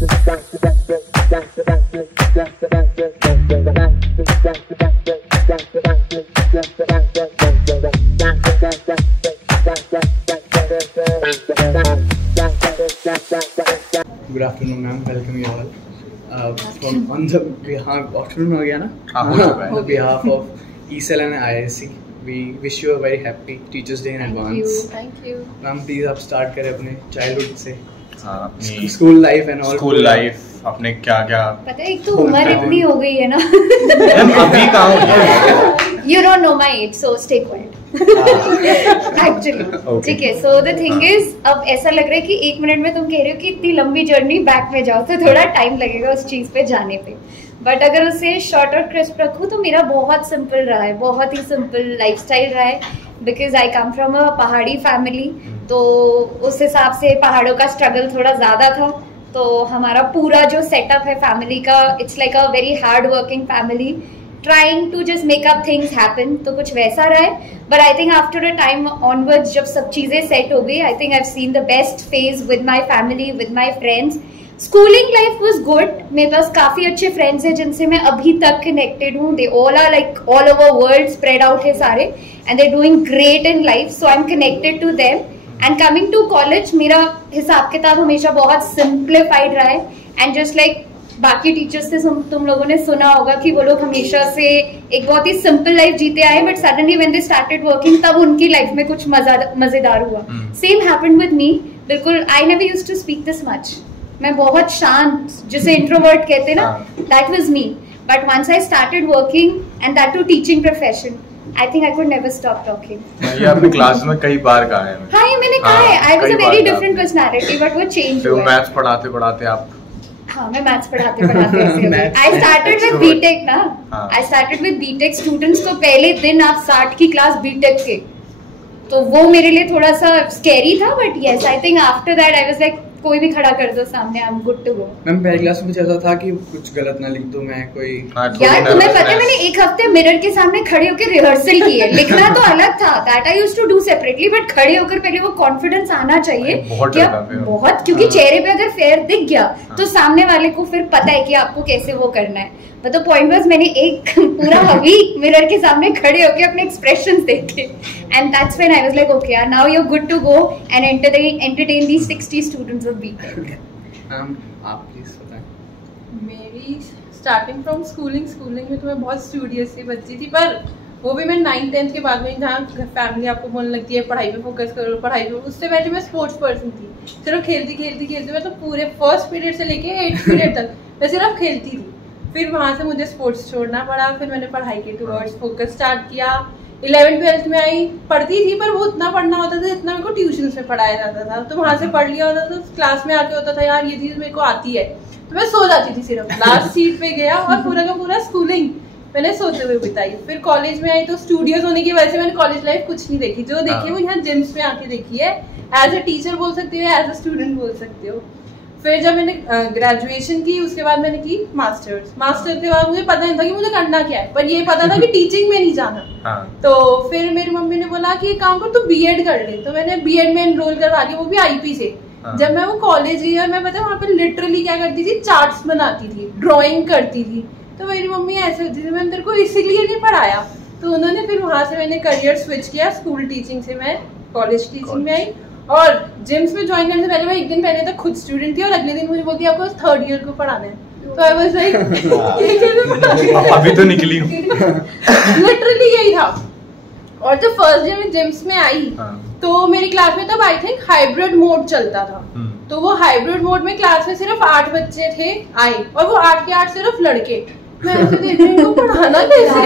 Good afternoon, ma'am. Welcome you all. On the behalf, afternoon हो गया ना? On behalf of ECEL and IISc, we wish you a very happy Teachers Day in advance. Thank you. Ma'am, please आप start करें अपने childhood से. School life and all. School life अपने क्या क्या. पता है एक तो उम्र इतनी हो गई है ना. अभी कहाँ हो? You don't know my age, so stay quiet. Actually, ठीक है. So the thing is, अब ऐसा लग रहा है कि 1 मिनट में तुम कह रहे हो कि इतनी लंबी जर्नी बैक में जाओ तो थोड़ा टाइम लगेगा उस चीज पे जाने पे. बट अगर उसे शॉर्ट और क्रिस्प रखूँ तो मेरा बहुत सिंपल रहा है, बहुत ही सिंपल लाइफस्टाइल रहा है. Because I come from a पहाड़ी फैमिली, तो उस हिसाब से पहाड़ों का स्ट्रगल थोड़ा ज़्यादा था. तो हमारा पूरा जो सेटअप है फैमिली का, it's like a very hard working family trying to just make up things happen. तो कुछ वैसा रहा है. But I think after a time onwards जब सब चीज़ें सेट हो गई, I think I have seen the best phase with my family, with my friends. Schooling life was good. मेरे पास काफ़ी अच्छे फ्रेंड्स हैं जिनसे मैं अभी तक कनेक्टेड हूँ. They all are like all over world spread out है सारे, and they doing great in life. So I am connected to them. And coming to college, मेरा हिसाब किताब हमेशा बहुत सिंप्लीफाइड रहा है. एंड जस्ट लाइक बाकी टीचर्स से तुम लोगों ने सुना होगा कि वो लोग हमेशा से एक बहुत ही सिंपल लाइफ जीते आए, but suddenly when they started working तब उनकी लाइफ में कुछ मजेदार हुआ. Same happened with me. बिल्कुल, I never used to speak this much. मैं बहुत शांत, जिसे इंट्रोवर्ट कहते हैं ना, that was me. But once I started working and that too teaching profession, I think I could never stop talking. ये आपने क्लास में कई बार कहा है. हाँ, ये मैंने कहा है. I was a very different personality, but वो change हुआ. मैथ्स पढ़ाते पढ़ाते आप. हाँ, मैं मैथ्स पढ़ाते I started with BTech ना. I started with BTech students. तो पहले दिन आप 60 की क्लास BTech के, तो वो मेरे लिए थोड़ा सा स्कैरी था. But yes, I think after that I was like, कोई भी खड़ा कर दो सामने, I am good to go. Ma'am पहली क्लास में मुझे ऐसा था कि कुछ गलत ना लिख दूं मैं कोई. यार तुम्हें पता है मैंने 1 हफ्ते मिरर के सामने खड़े होकर रिहर्सल की है. लिखना तो अलग था, that I used to do separately, but खड़े होकर पहले वो कॉन्फिडेंस आना चाहिए कि बहुत, क्योंकि चेहरे पे अगर फेयर दिख गया तो सामने वाले को फिर पता है कि आपको कैसे वो करना है. बट द पॉइंट वाज मैंने एक पूरा वीक मिरर के सामने खड़े होकर अपने एक्सप्रेशंस देखे, and that's when I was like okay यार, now you are good to go and entertain these 60 students of BTech. आप प्लीज बताएं. मेरी स्टार्टिंग फ्रॉम स्कूलिंग में तो मैं बहुत स्टूडियस सी बच्ची थी, पर वो भी मैं 9th-10th के बाद में, जहाँ फैमिली आपको बोलने लगती है पढ़ाई पे फोकस करो, पढ़ाई पे. उससे पहले मैं स्पोर्ट्स पर्सन थी. सिर्फ खेलती मैं तो पूरे फर्स्ट पीरियड से लेके 8th पीरियड तक मैं सिर्फ खेलती थी. फिर वहाँ से मुझे स्पोर्ट्स छोड़ना पड़ा. फिर मैंने पढ़ाई के टूवर्ड्स फोकस स्टार्ट किया. 11th-12th में आई, पढ़ती थी पर वो उतना पढ़ना होता था जितना मेरे को ट्यूशन में पढ़ाया जाता था. तो वहाँ से पढ़ लिया होता था. क्लास में आके होता था यार ये चीज़ मेरे को आती है, तो मैं सो जाती थी सिर्फ. लास्ट सीट पे गया और पूरा का पूरा स्कूलिंग मैंने सोते हुए बिताई. फिर कॉलेज में आई तो स्टूडियोज होने की वजह से मैंने कॉलेज लाइफ कुछ नहीं देखी. जो देखी वो यहाँ जिम्स में आके देखी है. एज अ टीचर बोल सकते हो, एज अ स्टूडेंट बोल सकते हो. फिर जब मैंने ग्रेजुएशन की, उसके बाद मैंने की मास्टर के बाद मुझे पता नहीं था कि मुझे करना क्या है, पर ये पता था कि टीचिंग में नहीं जाना. तो फिर मेरी मम्मी ने बोला कि एक काम कर, तू बीएड कर ले. तो मैंने बीएड में एनरोल करवा लिया, वो भी आईपी से. जब मैं वो कॉलेज गई और मैं पता वहाँ पे लिटरली क्या करती थी, चार्ट्स बनाती थी, ड्राइंग करती थी. तो मेरी मम्मी ऐसे होती थी, मैंने तेरे को इसीलिए नहीं पढ़ाया. तो उन्होंने फिर वहाँ से मैंने करियर स्विच किया. स्कूल टीचिंग से मैं कॉलेज टीचिंग में आई. और जिम्स में ज्वाइन करने से पहले मैं 1 दिन पहले तक खुद स्टूडेंट थी, और अगले दिन मुझे बोलती आपको 3rd ईयर को पढ़ाना है. तो आई वाज लाइक अभी तो निकली हूँ. लिटरली यही था. और जब फर्स्ट डे में जिम्स में आई तो मेरी क्लास में तब आई थिंक हाइब्रिड मोड चलता था. तो वो हाइब्रिड मोड में क्लास में सिर्फ 8 बच्चे थे आए, और वो 8 के 8 सिर्फ लड़के. मैं ऐसे देख रही हूँ पढ़ाना कैसे.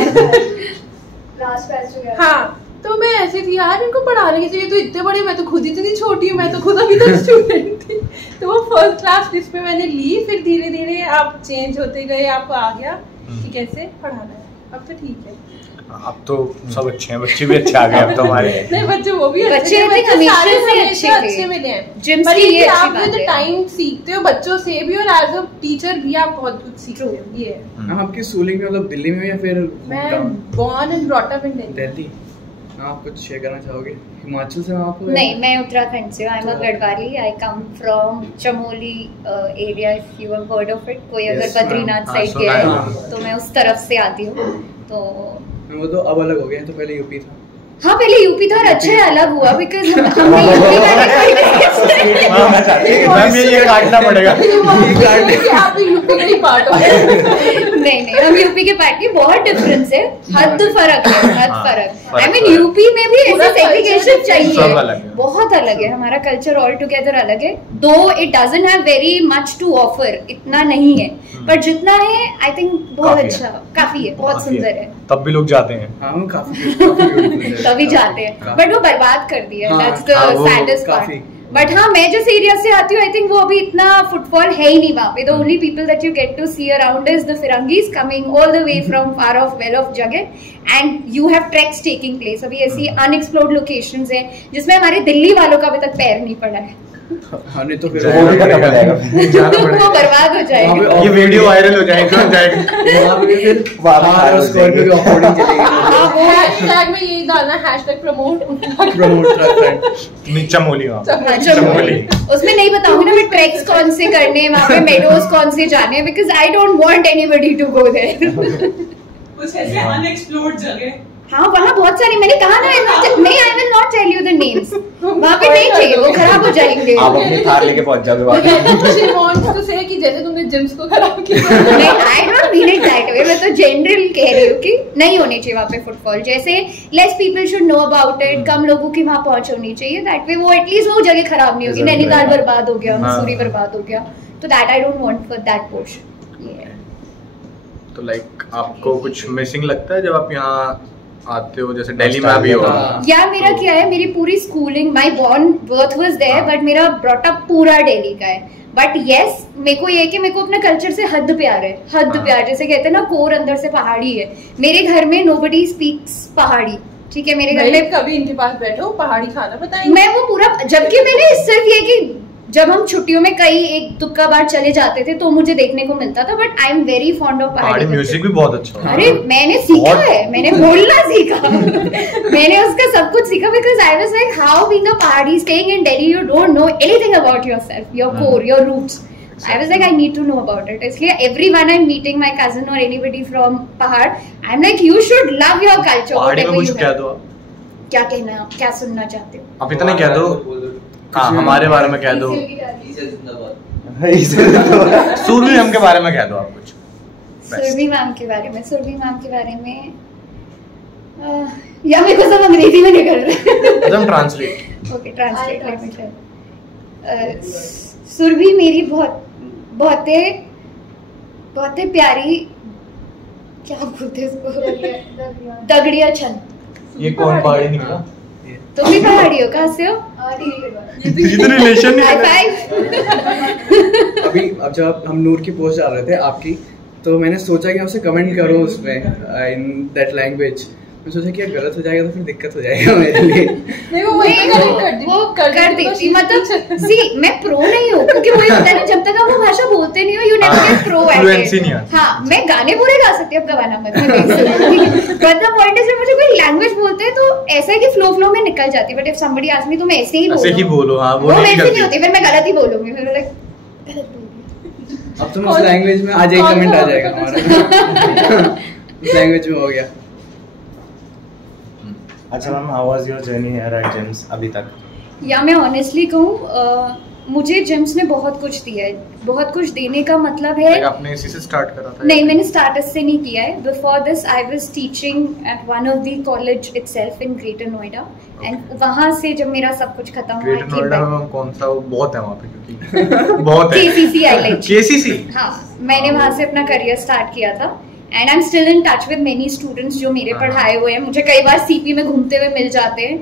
हाँ, तो मैं ऐसे थी यार इनको पढ़ाने के चाहिए, तो इतने बड़े, मैं तो खुद इतनी छोटी हूँ, मैं तो खुद अभी तक स्टूडेंट थी. तो वो फर्स्ट क्लास जिसमें मैंने ली. फिर धीरे धीरे आप चेंज होते गए, आपको आ गया कि कैसे पढ़ाना है. अब तो ठीक है. अब तो सब अच्छे हैं, बच्चे भी अच्छे आ गए अब तो हमारे. नहीं, बच्चे वो भी अच्छे मिले हैं. पर ये आप विद टाइम सीखते हो बच्चों से भी, और एज अ टीचर भी आप बहुत कुछ सीखते हो. ये है. आपकी स्कूलिंग में मतलब दिल्ली में या फिर? मैं born and brought up in Delhi. आप कुछ शेयर करना चाहोगे? हिमाचल से आप? नहीं, मैं उत्तराखंड से हूँ। I am a Garhwali. I come from Chamoli area, if you have heard of it. कोई अगर बद्रीनाथ साइड गया है तो मैं उस तरफ से आती हूँ। तो वो तो अब अलग हो गया, तो पहले यूपी था। हाँ, पहले यूपी था और अच्छा अलग हुआ बिकॉज हमने यूपी में ये काटना पड़ेगा। आप यूपी के पार्ट हो। नहीं, हम यूपी के पार्ट की बहुत डिफरेंस है, हद फर्क है, हद फर्क। आई मीन यूपी में भी ऐसा सेग्रीगेशन चाहिए, बहुत अलग है। हमारा कल्चर ऑल टुगेदर अलग है, though it doesn't have very much to offer, इतना नहीं है, पर जितना है आई थिंक बहुत अच्छा, काफी है, बहुत सुंदर है। तब भी लोग जाते हैं। हाँ, काफी तभी जाते हैं, बट वो बर्बाद कर दिया, that's the saddest part. But हाँ, मैं जिस एरिया से आती हूँ आई थिंक वो अभी इतना फुटफॉल है ही नहीं वहाँ पे। The only people that you get to see around is the firangis coming all the way from far off well off जगह, and you have treks taking place. अभी ऐसी अनएक्सप्लोर्ड लोकेशंस हैं जिसमें हमारे दिल्ली वालों का अभी तक पैर नहीं पड़ा है। हाँ, नहीं तो फिर वो बर्बाद हो जाएगा, ये वीडियो वायरल हो जाएगा। हैशटैग में यही डालना, हैशटैग प्रमोट चमोली। उसमें नहीं बताऊंगी ना मैं ट्रैक्स कौन से करने हैं वहाँ पे, मेडोज कौन से जाने हैं, because I don't want anybody to go there. कुछ ऐसे अनएक्सप्लोर्ड जगह। हाँ, वहाँ बहुत सारी, मैंने कहा ना, नहीं I will not tell you the names, वहाँ पे नहीं चाहिए, वो खराब हो जाएंगे। आप अपनी थार लेके पहुंच जाओगे वहाँ। कि जैसे तुमने जिम्स को खराब किया। नहीं, I don't mean it that way, मैं तो जनरल कह रही हूँ कि नहीं होनी चाहिए वहाँ पे फुटफॉल। जैसे less people should know about it, कम लोगों की वहाँ पहुंच होनी चाहिए, दैट वे वो एटलीस्ट वो जगह खराब नहीं होगी। नैनीताल बर्बाद हो गया, मसूरी बर्बाद हो गया, तो that I don't want for that portion. तो लाइक आपको कुछ मिसिंग लगता है जब आप यहाँ आते हो, जैसे दिल्ली में भी हो? या मेरा क्या है, मेरी पूरी schooling, my born birth was there, but मेरा ब्रॉट अप पूरा दिल्ली का है। बट यस, मेरे को ये कि मेरे को अपने कल्चर से हद प्यार है, हद प्यार। जैसे कहते हैं ना, कोर अंदर से पहाड़ी है। मेरे घर में नोबडी स्पीक्स पहाड़ी, ठीक है। मेरे घर में कभी इनके पास बैठो, पहाड़ी खाना बताएंगे, मैं वो पूरा, जबकि मैंने सिर्फ ये कि जब हम छुट्टियों में कई एक दुक्का बार चले जाते थे तो मुझे देखने को मिलता था, but I am very fond of पहाड़ी म्यूजिक भी बहुत अच्छा। अरे मैंने सीखा है, मैंने बोलना सीखा मैंने उसका सब कुछ सीखा, because I was like how being a pahadi staying in Delhi you don't know anything about yourself, your core, your roots. I was like, I need to know about it. इसलिए everyone I'm meeting, my cousin or anybody from पहाड़, I'm like, you should love your culture. पहाड़ी में कुछ कह दो आप। क्या कहना, क्या सुनना चाहते हो? आप इतना कह दो, हाँ हमारे बारे में कह दो, सुरभि मैम के बारे में कह दो आप कुछ। सुरभि मैम के बारे में, सुरभि मैम के बारे में या मेरे को सब अंग्रेजी में नहीं कर रहे। एकदम translate. Okay, translate let me try. Surabhi मेरी बहुत प्यारी, क्या बोलते हैं उसको, दगड़िया छन। ये कौन पहाड़ी निकला? तुम भी पहाड़ी हो? कहाँ से हो? ये तो रिलेशन नहीं है। अभी अब जब हम नूर की पोस्ट डाल रहे थे आपकी, तो मैंने सोचा कि आपसे कमेंट करो उसमें इन दैट लैंग्वेज। मैं सोचा कि गलत हो जाएगा तो फिर दिक्कत हो जाएगा मेरे लिए। नहीं, वो कर देती, मतलब सी मैं प्रो नहीं हूँ, क्योंकि वही होता है ना, जब तक आप वो भाषा बोलते नहीं हो you never get pro at it. हाँ, मैं गाने पूरे गा सकती हूँ, अब गवाना मत, बट द पॉइंट इज मुझे कोई लैंग्वेज बोलते हैं तो ऐसा है कि फ्लो में निकल जाती है, but if somebody ask me तो मैं ऐसे ही बोलो। हाँ, वो वैसे नहीं होती, फिर मैं गलत ही बोलूंगी, फिर लाइक गलत बोलूंगी। अब तो उस लैंग्वेज में आज एक कमेंट आ जाएगा हमारा उस लैंग्वेज में हो गया। अच्छा ma'am, how was your journey here at JIMS अभी तक? या मैं ऑनेस्टली कहूँ, मुझे जिम्स ने बहुत कुछ दिया है। बहुत कुछ देने का मतलब है, आपने इसी से स्टार्ट करा था? नहीं, मैंने स्टार्ट इससे नहीं किया है। Before this I was teaching eight one of the college itself in greater Noida, and वहाँ से जब मेरा सब कुछ खत्म हुआ, ग्रेटर नोएडा में कौन सा, वो बहुत है वहाँ पे क्योंकि बहुत है। KCC eyelet, KCC. हाँ, मैंने वहाँ से अपना करियर स्टार्ट किया था, and I am still in touch with many students जो मेरे पढ़ाए हुए हैं। मुझे कई बार सीपी में घूमते हुए मिल जाते हैं,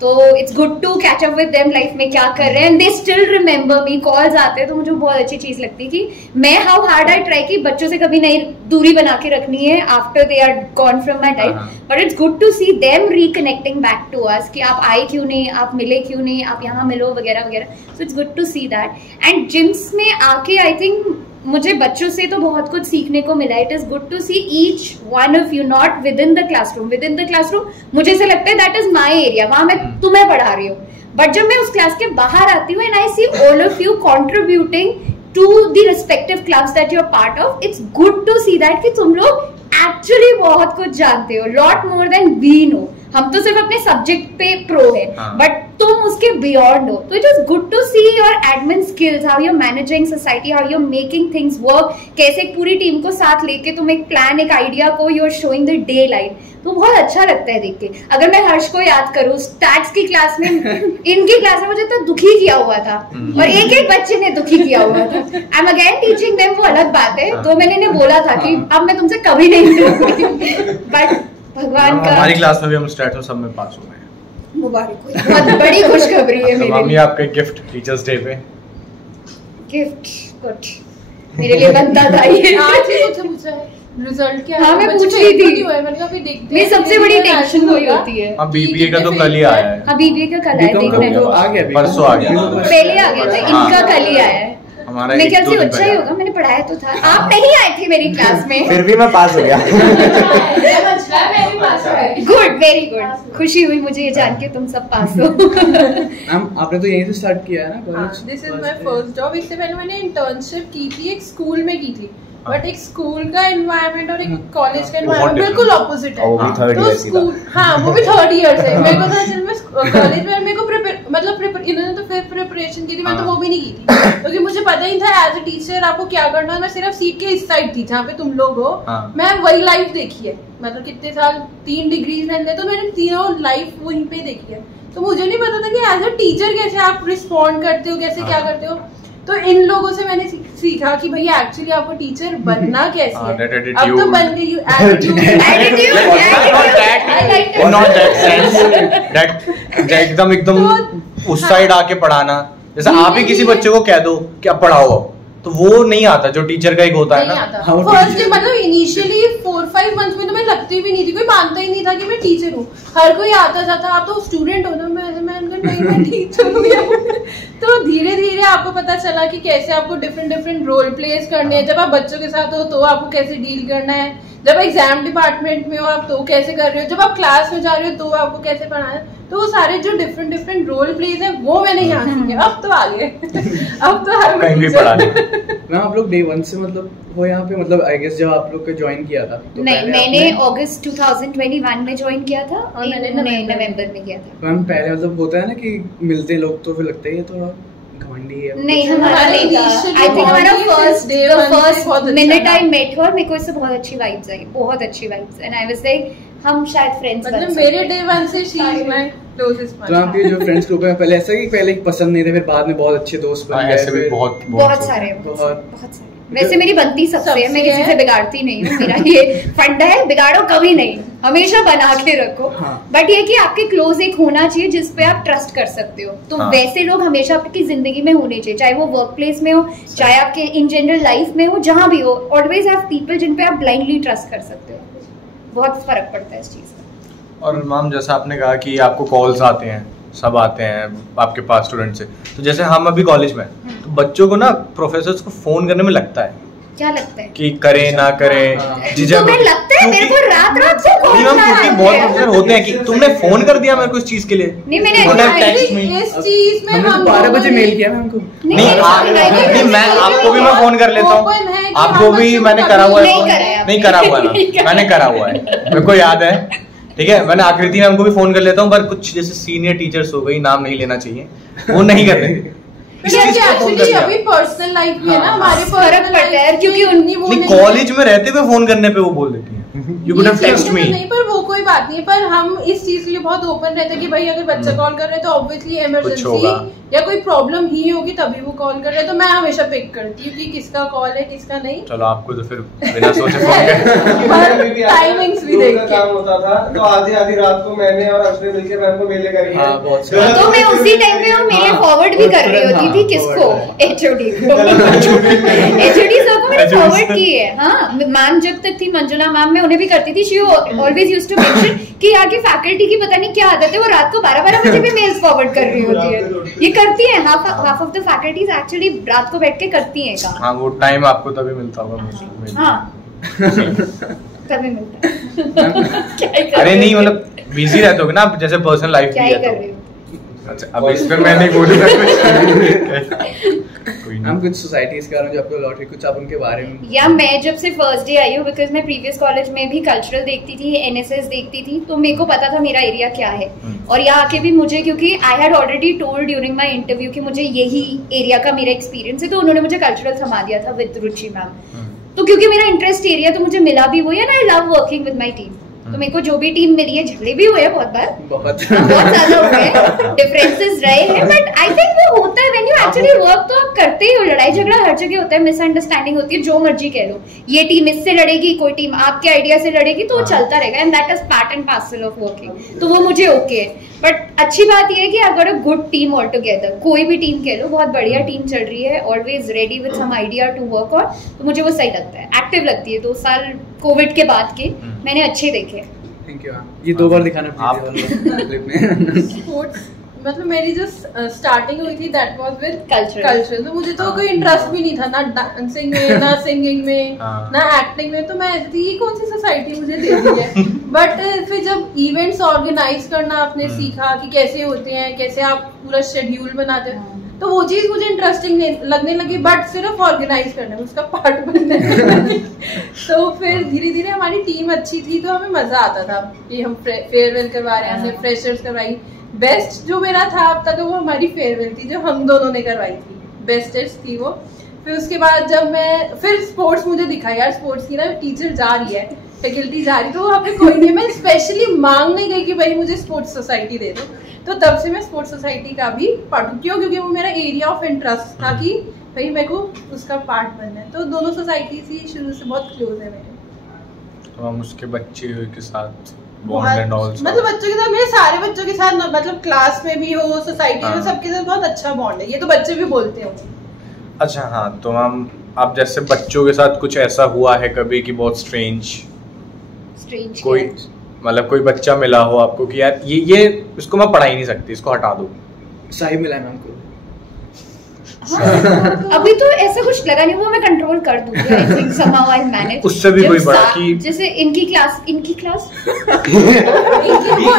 तो it's good to catch up with them, life में क्या कर रहे हैं, and they still remember me. Calls आते हैं तो मुझे बहुत अच्छी चीज लगती है कि मैं हाउ हार्ड आई ट्राई कि बच्चों से कभी नहीं दूरी बना के रखनी है after they are gone from my life, but it's good to see them reconnecting back to us कि आप आए क्यों नहीं, आप मिले क्यों नहीं, आप यहाँ मिलो वगैरह वगैरह। So it's good to see that. And JIMS में आके आई थिंक मुझे बच्चों से तो बहुत कुछ सीखने को मिला. It is good to see each one of you not within the classroom. Within the classroom मुझे ऐसा लगता है दैट इज माई एरिया, वहां मैं तुम्हें पढ़ा रही हूँ. बट जब मैं उस क्लास के बाहर आती हूँ and I see all of you contributing to the respective clubs that you are part of, it's good to see that कि तुम लोग एक्चुअली बहुत कुछ जानते हो, lot more than we know. हम तो सिर्फ अपने सब्जेक्ट पे प्रो है, बट तुम उसके बियॉन्ड हो. तो it is good to see your admin skills, how you managing society, how you making things work, कैसे एक पूरी टीम को साथ लेके तुम एक प्लान, एक आइडिया को you are showing the daylight. तो बहुत अच्छा लगता है देख के. अगर मैं हर्ष को याद करूँ, स्टैट्स की क्लास में इनकी क्लास में मुझे तो दुखी किया हुआ था और एक एक बच्चे ने दुखी किया हुआ था. I am again teaching them, वो अलग बात है. तो मैंने इन्हें बोला था कि अब मैं तुमसे कभी नहीं मिलूंगी. बट भगवान का, हमारी क्लास में भी हम स्टैट्स में सब में पास हो गए. मुबारक हो, बहुत बड़ी खुशखबरी है मेरे लिए. आपका गिफ्ट टीचर्स डे पे. गिफ्ट कुछ मेरे लिए बनता था ये. आज ही मुझसे पूछा है रिजल्ट क्या है. हाँ, मैं पूछ रही थी. मैंने कहा फिर देखते हैं. मेरी सबसे बड़ी टेंशन वही होती है. हाँ, बीबीए का तो कल ही आया है. हाँ, बीबीए का कल आया, देखने को आ गया, परसों आ गया. पहले आ गया था, इनका कल ही आया है. हमारा मैं क्या अच्छा ही होगा, मैंने पढ़ाया तो था. आप नहीं आए थे मेरी क्लास में, फिर भी मैं पास हो गया. Good, very good. खुशी हुई मुझे ये जान के तुम सब पास हो. आपने तो यहीं से स्टार्ट किया है ना college? This is my first job. इससे पहले मैंने इंटर्नशिप की थी, एक स्कूल में की थी. बट एक स्कूल का एनवायरनमेंट और एक कॉलेज का एनवायरनमेंट बिल्कुल ऑपोजिट है. तो स्कूल, हाँ वो भी 3rd ईयर से. मेरे को था में कॉलेज में मेरे को इन्होंने तो फिर प्रिपरेशन की थी, मैं तो वो भी नहीं की थी क्योंकि मुझे पता ही था एज ए टीचर आपको क्या करना है. मैं सिर्फ सीट के इस साइड थी जहाँ पे तुम लोग हो. मैं वही लाइफ देखी है, मतलब कितने साल 3 डिग्रीज मैंने, तो मैंने तीनों लाइफ वहीं पे देखी है. तो मुझे नहीं पता था कि एज ए टीचर कैसे आप रिस्पॉन्ड करते हो, कैसे क्या करते हो. तो इन लोगों से मैंने सीखा कि भैया एक्चुअली आपको टीचर बनना कैसे है. अब तो बन गई एकदम उस साइड आके पढ़ाना. जैसे आप ही किसी बच्चे को कह दो कि आप पढ़ाओ, तो वो नहीं आता जो टीचर का एक होता है ना. फर्स्ट मतलब इनिशियली 4-5 मंथ्स में तो मैं लगती भी नहीं थी, कोई मानता ही नहीं था कि मैं टीचर हूँ. हर कोई आता जाता, आप तो स्टूडेंट हो ना. मैं टीचर हूँ. तो धीरे धीरे आपको पता चला कि कैसे आपको डिफरेंट रोल प्लेस करने हैं. जब आप बच्चों के साथ हो तो आपको कैसे डील करना है, जब एग्जाम डिपार्टमेंट में हो आप तो कैसे कर रहे हो, जब आप क्लास में जा रहे हो तो आपको कैसे पढ़ाना है. तो वो सारे जो डिफरेंट रोल प्लेस है वो मैंने यहाँ सीखे. अब तो आ गए. अब तो हर कहीं भी पढ़ा मैम आप लोग डे 1 से मतलब वो यहाँ पे, मतलब आई गेस जब आप लोग को ज्वाइन किया था तो नहीं, मैंने अगस्त 2021 में ज्वाइन किया था और मैंने नवंबर में किया था. मैम पहले मतलब होता है ना कि मिलते लोग तो फिर लगता है ये थोड़ा घमंडी है. नहीं, हमारा नहीं था. आई थिंक हमारा first minute I met her, मेरे को इससे बहुत अच्छी वाइब्स आई, बहुत अच्छी vibes. And I was like हम शायद फ्रेंड्स बन सकते हैं. मतलब मेरे डे 1 से she is my closest friend. तो आपके जो फ्रेंड्स ग्रुप है पहले ऐसा कि पहले पसंद नहीं थे, फिर बाद में बहुत अच्छे दोस्त बन गए. ऐसे भी बहुत सारे. वैसे मेरी बनती सबसे है, मैं किसी से बिगाड़ती नहीं हूँ. मेरा ये फंडा है, बिगाड़ो कभी नहीं, हमेशा बना के रखो. बट ये कि आपके क्लोज एक होना चाहिए जिस पे आप ट्रस्ट कर सकते हो. तो वैसे लोग हमेशा आपकी जिंदगी में होने चाहिए, चाहे वो वर्क प्लेस में हो, चाहे आपके इन जनरल लाइफ में हो, जहाँ भी हो. ऑलवेज हैव पीपल जिन पे आप ब्लाइंडली ट्रस्ट कर सकते हो. बहुत फर्क पड़ता है इस चीज का. और मैम जैसा आपने कहा कि आपको कॉल्स आते हैं, सब आते हैं आपके पास स्टूडेंट से. तो जैसे हम अभी कॉलेज में, तो बच्चों को ना प्रोफेसर्स को फोन करने में लगता है. क्या लगता है कि करें ना करें. तुम्हें लगता है मेरे को रात से कॉल क्योंकि बहुत प्रोफेसर होते हैं कि तुमने फोन कर दिया मेरे को इस चीज के लिए. नहीं, मैंने इस चीज में हम 12 बजे मेल किया मैं हमको. नहीं, मैं आपको भी मैं फोन कर लेता हूँ. आपको भी मैंने करा हुआ है. नहीं करा हुआ है, मैंने करा हुआ है, मेरे को याद है. ठीक है, मैंने आकृति मैम को भी फोन कर लेता हूँ. पर कुछ जैसे सीनियर टीचर्स हो गई, नाम नहीं लेना चाहिए, वो नहीं करते. अभी पर्सनल लाइफ में है ना, हमारे फर्क पड़ता है क्योंकि नहीं, कॉलेज में रहते हुए फोन करने पे वो बोल देती है you could have texted me. नहीं, पर वो कोई बात नहीं. पर हम इस चीज के लिए बहुत ओपन रहते हैं कि भाई अगर बच्चा कॉल कर रहे हैं तो ऑब्वियसली इमरजेंसी या कोई प्रॉब्लम ही होगी तभी वो कॉल कर रहे हैं. तो मैं हमेशा पिक करती हूँ कि किसका कॉल है किसका नहीं. चलो आपको तो फिर बिना सोचे फोन कर. टाइमिंग्स भी देख के काम होता था. तो आधी रात को मैंने और अश्विन मिलकर मैम को मेल करी है. तो मैं उसी टाइम पे मेल फॉरवर्ड भी कर रही होती थी. किसको? एचओडी को. एचओडी सर को मैंने फॉरवर्ड की है। हाँ, मैम जब तक थी मंजुला मैम, मैं उन्हें भी करती थी। She always used to mention कि यहाँ की फैकल्टी की पता नहीं क्या आदत है, वो रात को 12-12 बजे भी मेल्स फॉरवर्ड कर रही होती है। ये करती है, half of the faculties actually रात को बैठ के करती है काम। हाँ, वो टाइम आपको तभी मिलता होगा। हाँ तभी मिलता है। अरे नहीं, मतलब बिजी रहते हो ना आप, जैसे पर्सनल लाइफ क्या ही कर रही हो। अच्छा, अब इस पे मैं नहीं बोलूंगा कुछ। हम कुछ सोसाइटीज के बारे में जो आपको लॉटरी, कुछ आप उनके बारे में। या मैं जब से फर्स्ट डे आई हूँ, बिकॉज मैं प्रीवियस कॉलेज में भी कल्चरल देखती थी, एनएसएस देखती थी, तो मेरे को पता था मेरा एरिया क्या है। और यहाँ आके भी मुझे, क्योंकि I had already told during my interview कि मुझे यही एरिया का मेरा एक्सपीरियंस है, तो उन्होंने मुझे कल्चरल थमा दिया था विद रुचि मैम। तो क्योंकि मेरा इंटरेस्ट एरिया, तो मुझे मिला भी वही है ना। I love working with my team. तो मेरे को जो भी टीम मिली है, झगड़े भी हुए हैं बहुत बार, बहुत ज्यादा हुए, डिफरेंसेस रहे हैं, बट आई थिंक वो होता है व्हेन यू एक्चुअली वर्क, तो आप करते ही हो। लड़ाई झगड़ा हर जगह होता है, मिसअंडरस्टैंडिंग होती है, जो मर्जी कह लो। ये टीम इससे लड़ेगी, कोई टीम आपके आइडिया से लड़ेगी, तो वो चलता रहेगा, and that is part and parcel of working. तो वो मुझे ओके है। बट अच्छी बात ये है कि I got a good team all together. कोई भी टीम कह लो, बहुत बढ़िया टीम चल रही है, always ready with some idea to work on. तो मुझे वो सही लगता है, एक्टिव लगती है। 2 साल कोविड के बाद के मैंने अच्छे देखे। Thank you. ये 2 बार दिखाना क्लिप में। स्पोर्ट्स मतलब मेरी जो स्टार्टिंग हुई थी दैट वाज विद कल्चर। तो मुझे तो कोई इंटरेस्ट भी नहीं था, ना डांसिंग में, ना सिंगिंग में, ना एक्टिंग में। तो मैं ऐसी थी, ये कौन सी सोसाइटी मुझे दे दी है। बट फिर जब इवेंट्स ऑर्गेनाइज करना आपने सीखा कि कैसे होते हैं, कैसे आप पूरा शेड्यूल बनाते हो, तो वो चीज मुझे इंटरेस्टिंग लगने लगी। बट सिर्फ ऑर्गेनाइज करना, उसका पार्ट बनने लगी। तो फिर धीरे धीरे हमारी टीम अच्छी थी, तो हमें मजा आता था कि हम फेयरवेल करवा रहे हैं, हमने फ्रेशर्स करवाई। बेस्ट जो मेरा था अब तक, वो हमारी फेयरवेल थी, जो हम दोनों ने करवाई थी, बेस्टेस्ट थी वो। फिर उसके बाद जब मैं फिर स्पोर्ट्स मुझे दिखा, यार स्पोर्ट्स की ना टीचर जा रही है, फैकल्टी जा रही, तो वहाँ पे कोई नहीं, मैं स्पेशली मांग नहीं गई कि भाई मुझे स्पोर्ट्स सोसाइटी दे दो। तो तब से मैं स्पोर्ट्स सोसाइटी का भी पार्ट हूँ। क्यों? क्योंकि वो मेरा एरिया ऑफ इंटरेस्ट था कि भाई मेरे को उसका पार्ट बनना है। तो दोनों सोसाइटी ही शुरू से बहुत क्लोज है मेरे। तो हम उसके बच्चे के साथ मतलब बच्चों के साथ, मेरे सारे बच्चों के साथ, मतलब क्लास में भी हो, सोसाइटी में, सबके साथ बहुत अच्छा बॉन्ड है। ये तो बच्चे भी बोलते हो। अच्छा, हाँ, तो मैम आप जैसे बच्चों के साथ कुछ ऐसा हुआ है कभी कि बहुत स्ट्रेंज कोई, मतलब कोई बच्चा मिला हो आपको कि यार ये इसको मैं पढ़ा ही नहीं सकती, इसको हटा दो? सही मिला है मैम को। हाँ, अभी तो ऐसा कुछ लगा नहीं, वो मैं कंट्रोल कर दूंगी। I think somehow I'll manage। उससे भी कोई बड़ा कि जैसे इनकी क्लास इनकी वो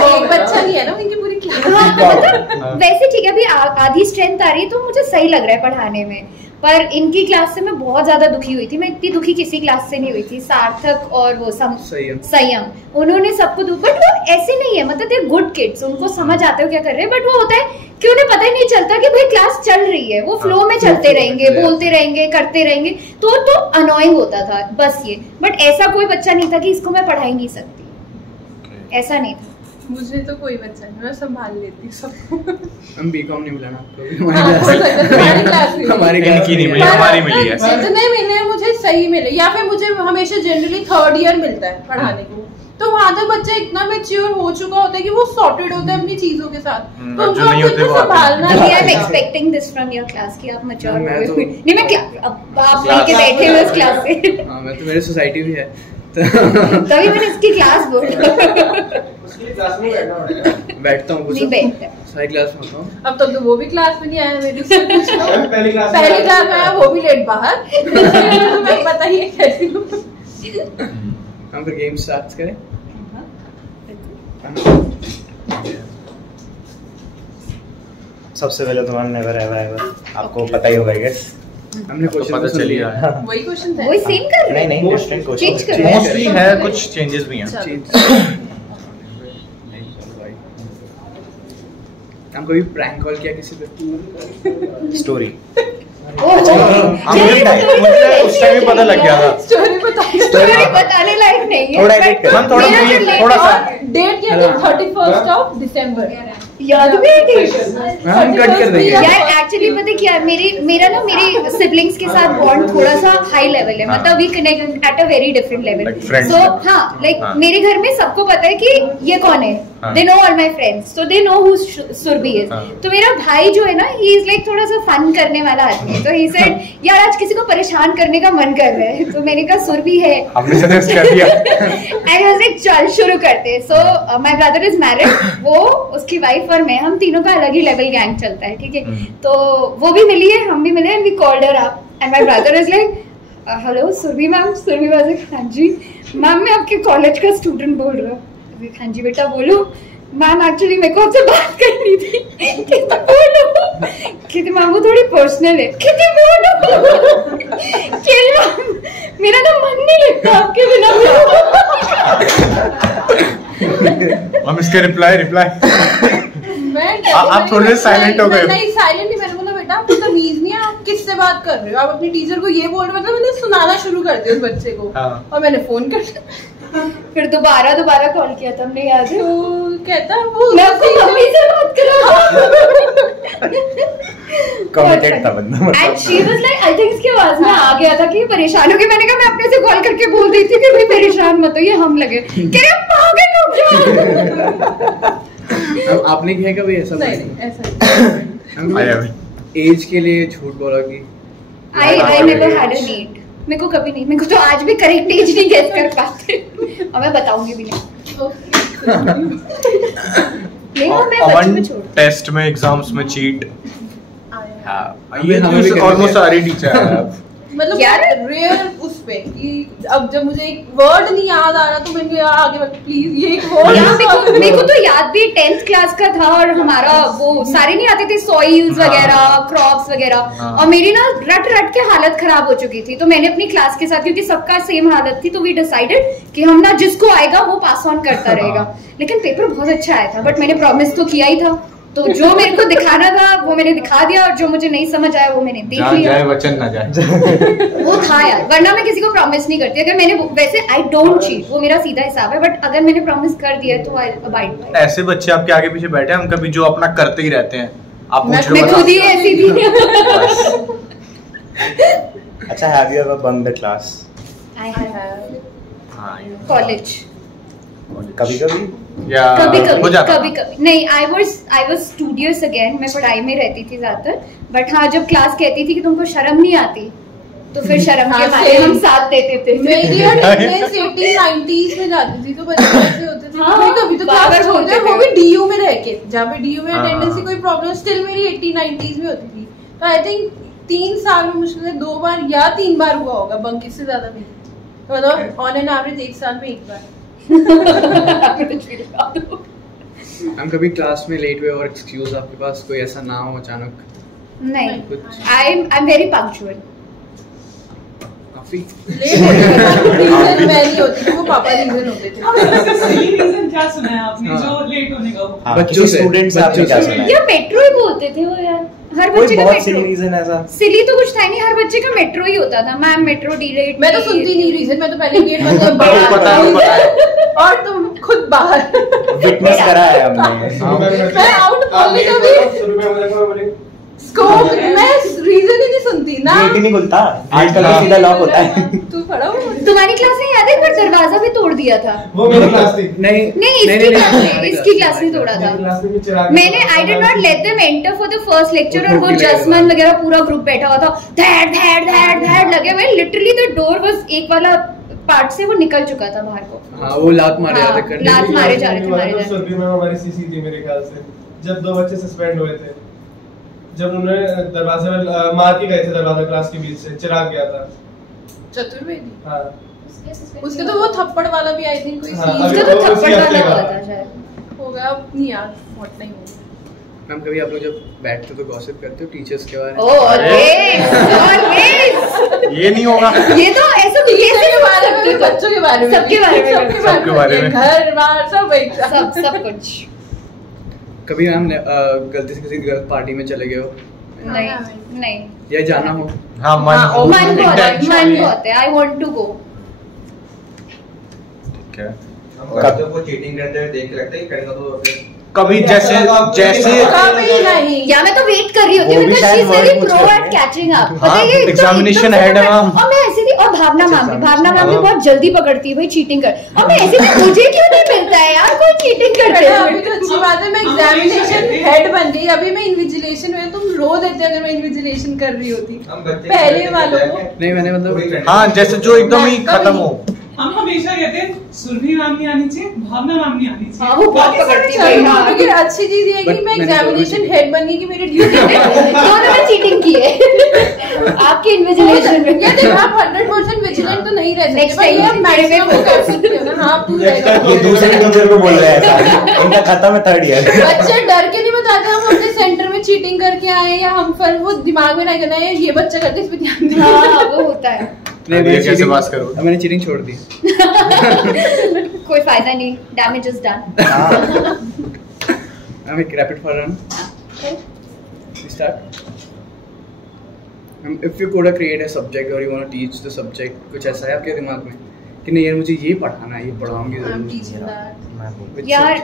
एक बच्चा नहीं है ना, इनकी पूरी क्लास। मतलब वैसे ठीक है, अभी आधी स्ट्रेंथ आ रही है, तो मुझे सही लग रहा है पढ़ाने में। पर इनकी क्लास से मैं बहुत ज्यादा दुखी हुई थी। मैं इतनी दुखी किसी क्लास से नहीं हुई थी। सार्थक और वो संयम, उन्होंने सबको बट वो ऐसे नहीं है, मतलब दे गुड किड्स, उनको समझ आते हो क्या कर रहे हैं। बट वो होता है कि उन्हें पता ही नहीं चलता कि भाई क्लास चल रही है, वो फ्लो में चलते रहेंगे, बोलते रहेंगे, करते रहेंगे, तो अनोइंग होता था बस ये। बट ऐसा कोई बच्चा नहीं था कि इसको मैं पढ़ा ही नहीं सकती, ऐसा नहीं था। मुझे तो कोई बच्चा नहीं, मैं संभाल लेती सबको। हम बीकॉम नहीं मिला ना आपको? हमारी इनकी नहीं मिली, हमारी मिली है। जितने मिले मुझे सही मिले, या फिर मुझे हमेशा जनरली 3rd ईयर मिलता है पढ़ाने को। तो वहाँ तक बच्चा इतना मैच्योर हो चुका होता है कि वो सॉर्टेड होता है अपनी चीजों के साथ। तो उनको आपको संभालना है। I am expecting this from your class कि आप मैच्योर हो। नहीं, मैं आप लेके बैठे हो इस क्लास से। हां, मैं तो मेरी सोसाइटी भी है, तभी मैंने इसकी क्लास बोला। उसकी क्लास में बैठना पड़ेगा। बैठता हूँ, नहीं बैठता, सारी क्लास में होता हूँ। अब तो वो भी क्लास में नहीं आया, मेरी पहली क्लास में आया, वो भी लेट बाहर। मैं पता ही है कैसी हूँ। हम फिर गेम स्टार्ट करें। सबसे पहले तो नेवर एवर, आपको पता ही होगा गेस। हमने क्वेश्चन पता चल लिया है। वही क्वेश्चन था, वही सेम कर रहे हैं। नहीं डिफरेंट क्वेश्चन मोस्टली है, कुछ चेंजेस भी हैं। हम कभी प्रैंक कॉल किया किसी पे? स्टोरी मुझे उस टाइम ही पता लग गया था। स्टोरी बताने लायक नहीं है। थोड़ा सा डेट क्या था? 31st of December. याद भी है हम कट कर देंगे यार। एक्चुअली पता क्या है, मेरी सिबलिंग्स के साथ बॉन्ड थोड़ा सा हाई लेवल है, मतलब we connect at a very different level. So हाँ, लाइक मेरे घर में सबको पता है कि ये कौन है, they know all my friends, so they know who Surabhi is. तो मेरा भाई जो है ना, ही इज लाइक थोड़ा सा फन करने वाला आदमी है, तो ही सेड यार आज किसी को परेशान करने का मन कर रहा है, तो मैंने कहा सुरभि है, हमने सजेस्ट कर दिया एंड वाज लाइक चल शुरू करते। So my brother is married, वो उसकी वाइफ और मैं, हम तीनों का अलग ही लेवल गैंग चलता है, ठीक है। तो वो भी मिली है, हम भी मिले, and we called her up, and my brother is like hello Surabhi ma'am. Surabhi was like हाँ जी मैम, मैं आपके कॉलेज का स्टूडेंट बोल रहा हूँ। हाँ जी बेटा बोलो। मैम एक्चुअली मेरे को आपसे बात करनी थी। कहते बोलो। कहते मैम वो थोड़ी पर्सनल है। कहते बोलो। मेरा ना मन नहीं लगता आपके बिना। हम इसके रिप्लाई आप थोड़े साइलेंट हो गए। नहीं साइलेंट नहीं, मैंने बोला बेटा आपको तमीज नहीं है, आप किससे बात कर रहे हो, आप अपनी टीचर को ये बोल रहे हो। मतलब मैंने सुनाना शुरू कर दिया उस बच्चे को, और मैंने फोन कर फिर दोबारा कॉल किया था, हमने याद है। वो कहता वो मैं आपको मम्मी से बात कर रहा हूँ। कमिटेड था बंदा मतलब। And she was like, I think इसकी आवाज में आ गया था कि परेशान हो गई। मैंने कहा मैं अपने से कॉल करके बोल देती थी कि भाई परेशान मत हो, ये हम लगे। कह रहे पागल हो जा। आपने किया कभी ऐसा? नहीं ऐसा एज के लिए झूठ बोला कि I never had a need. मेरे को कभी नहीं, मेरे को तो आज भी करेक्ट एज नहीं गेस कर पाते, और मैं बताऊंगी भी नहीं। नहीं वो मैं बच्चे में छोड़। टेस्ट में, एग्जाम्स में चीट। हाँ, ये ऑलमोस्ट सारी टीचर है। मतलब यार रेयर उस पे कि अब जब मुझे एक वर्ड नहीं याद आ रहा तो मैंने आगे प्लीज ये एक वर्ड। मेरे को तो याद भी 10th क्लास का था, और हमारा वो सारे नहीं आते थे सॉइल्स वगैरह, क्रॉप्स वगैरह, और मेरी ना रट के हालत खराब हो चुकी थी। तो मैंने अपनी क्लास के साथ, क्योंकि सबका सेम हालत थी, तो वी डिसाइडेड कि हम ना जिसको आएगा वो पास ऑन करता रहेगा। लेकिन पेपर बहुत अच्छा आया था, बट मैंने प्रॉमिस तो किया ही था, तो जो मेरे को दिखाना था वो मैंने दिखा दिया, और जो मुझे नहीं समझ आया वो मैंने देख लिया। जाए वचन ना जाए। वो था यार, वरना मैं किसी को प्रॉमिस नहीं करती। अगर मैंने वैसे आई डोंट चीट, वो मेरा सीधा हिसाब है, बट अगर मैंने प्रॉमिस कर दिया तो आई अबाइड बाय। ऐसे बच्चे आपके आगे पीछे बैठे हैं, हम कभी जो अपना करते ही रहते हैं, आप पूछ मैं खुद ही ऐसी थी। अच्छा, have you ever bunk the class? I have. हाँ, कॉलेज कभी-कभी या कभी नहीं। आई वाज स्टूडियस अगेन, मैं पढ़ाई में रहती थी ज्यादातर, बट हाँ जब क्लास कहती थी कि तुमको शर्म नहीं आती, तो फिर शर्म के मारे हम साथ देते थे। मेरी अटेंडेंस 80-90s में जाती थी, तो बच्चे ऐसे होते थे कभी तो क्लास छोड़ दे, वो भी डीयू में रह के, जहाँ पे डीयू में अटेंडेंस की कोई प्रॉब्लम, स्टिल मेरी 80-90s में होती थी। तो आई थिंक 3 साल में मुश्किल से 2 बार या 3 बार हुआ होगा बंक, इससे ज्यादा नहीं। मतलब ऑन एन एवरेज 1 साल में 1 बार। हम कभी क्लास में लेट हुए और एक्सक्यूज आपके पास कोई ऐसा ना हो अचानक? नहीं, आई एम वेरी पंक्चुअल। काफी लेट रीजन मैं नहीं होती थी, वो पापा रीजन होते थे। सही रीजन क्या सुना है आपने जो लेट होने का? बच्चों से, स्टूडेंट्स से आपने क्या सुना है? या मेट्रो ही बोलते थे वो यार, हर बच्चे का बहुत सिली रीजन ऐसा। सिली तो कुछ था नहीं, हर बच्चे का मेट्रो ही होता था। Ma'am metro delayed. मैं तो सुनती नहीं रीजन, मैं तो पहले गेट बंद और तुम खुद बाहर। विटनेस करा है हमने। मैं आउट बोलने का भी स्कोप, मैं रीजन ही नहीं सुनती ना। गेट ही नहीं खुलता आजकल, तो सीधा लॉक होता है। तू पढ़ा हो? तुम्हारी क्लास में याद है पर दरवाजा भी तोड़ दिया था? वो मेरी क्लास थी। नहीं इसकी क्लास में तोड़ा था मैंने। I did not let them enter for the first lecture, और वो जसमन वगैरह पूरा ग्रुप बैठा हुआ था, धैड धैड धैड धैड लगे हुए। लिटरली द डोर वाज एक वाला पार्ट से वो निकल चुका था बाहर को। हाँ, वो लात मारे जा रहे थे, लात मारे जा रहे थे। सुरभि मैम हमारी सीसी थी मेरे ख्याल से, जब 2 बच्चे सस्पेंड हुए थे, जब उन्होंने दरवाजे में मार के गए थे, दरवाजा क्लास के बीच से चिराग गया था चतुर्वेदी। हाँ, उसके तो वो थप्पड़ वाला भी आई थिंक कोई उसका तो थप्पड़ वाला हुआ था शायद, होगा अब नहीं याद, व्हाट नहीं होगा। मैम कभी आप लोग जब बैठते हो तो गॉसिप करते हो टीचर्स के बारे में? ये नहीं होगा। ये तो ऐसा टीचर के बारे में, बच्चों के बारे में, सबके बारे में, घर बार सब कुछ। कभी मैम गलती से किसी गलत पार्टी में चले गए हो? नहीं या जाना हो? हाँ, मन बहुत है, आई वांट टू गो। ठीक है। हम वो चीटिंग करते हुए देख के लगता है कि करेंगे तो फिर कभी जैसे कभी नहीं, या मैं तो वेट कर रही होती हूँ because she is very pro at catching up. हाँ, एग्जामिनेशन हेड है मैम। और मैं ऐसी थी, और भावना मैम भी बहुत जल्दी पकड़ती है भाई चीटिंग कर, और मैं ऐसी थी मुझे क्यों नहीं मिलता है यार कोई चीटिंग करते हैं। अभी तो अच्छी बात है मैं एग्जामिनेशन हेड बन गई, अभी मैं इन्विजिलेशन में, तुम रो देते अगर मैं इन्विजिलेशन कर रही होती पहले वालों को। नहीं मैंने मतलब हाँ जैसे जो एकदम ही खत्म हो। हम हमेशा कहते हैं सुरभि मैम नहीं आनी चाहिए, भावना मैम नहीं आनी चाहिए। हाँ वो बहुत पकड़ती है। लेकिन अच्छी चीज ये है कि मैं एग्जामिनेशन हेड बन गई कि मेरी ड्यूटी दोनों में चीटिंग की है आपके इन्विजिलेशन में। ये देख आप 100% विजिलेंट तो नहीं रह सकते भाई, आप मैक्सिमम वो कर सकते हो ना। हाँ तू ये दूसरे टीचर को बोल रहा है, इनका खत्म है 3rd ईयर। बच्चे डर के नहीं बताते हम अपने सेंटर में चीटिंग करके आए, या हम फिर वो दिमाग में नहीं करना है ये बच्चा करके इस पे ध्यान दे। हाँ वो होता है। कैसे पास करो? मैंने चीटिंग छोड़ दी। कोई फायदा नहीं, डैमेज इज डन। हम एक rapid fire run start. If you code create a subject और you want to teach the subject, कुछ ऐसा है आपके दिमाग में कि नहीं यार मुझे ये पढ़ाना है, ये पढ़ाऊंगी जरूर यार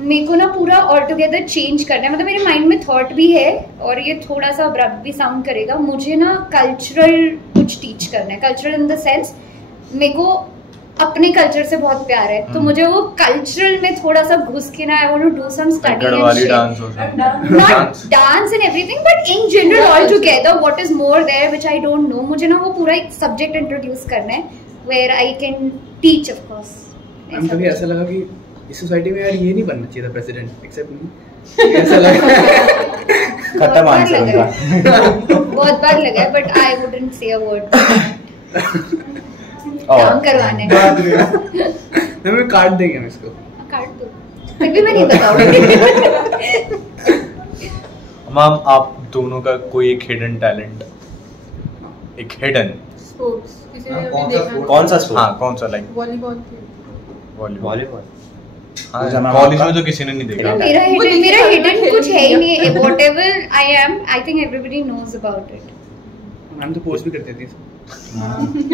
मेरे को ना पूरा ऑल टुगेदर चेंज करना है, मतलब मेरे माइंड में थॉट भी है और ये थोड़ा सा अब्रप्ट भी साउंड करेगा, मुझे ना कल्चरल कुछ टीच करना है। कल्चरल इन द सेंस मेरे को अपने कल्चर से बहुत प्यार है, तो मुझे वो कल्चरल में थोड़ा सा घुस के ना I want to do some study not dance and everything but in general all together what is more there which I don't know. मुझे ना वो पूरा एक सब्जेक्ट इंट्रोड्यूस करना है where I can teach of course. हम कभी ऐसा लगा कि इस सोसाइटी में यार ये नहीं बनना चाहिए था प्रेसिडेंट एक्सेप्ट मी, ऐसा लगा। खत्म आंसर उनका। बहुत बार लगा है but I wouldn't say a word. काम करवाने हमें काट देंगे हम इसको। काट दो फिर भी मैं नहीं बताऊंगी। मैम आप दोनों का कोई एक हिडन टैलेंट, एक हिडन स्पोर्ट्स किसी ने भी देखा? कौन सा स्पोर्ट? हाँ कौन सा? Like volleyball. वॉलीबॉल। हाँ कॉलेज में तो किसी ने नहीं देखा। मेरा हिडन कुछ है ही नहीं। Whatever I am I think everybody knows about it. हम तो पोस्ट भी करते थे।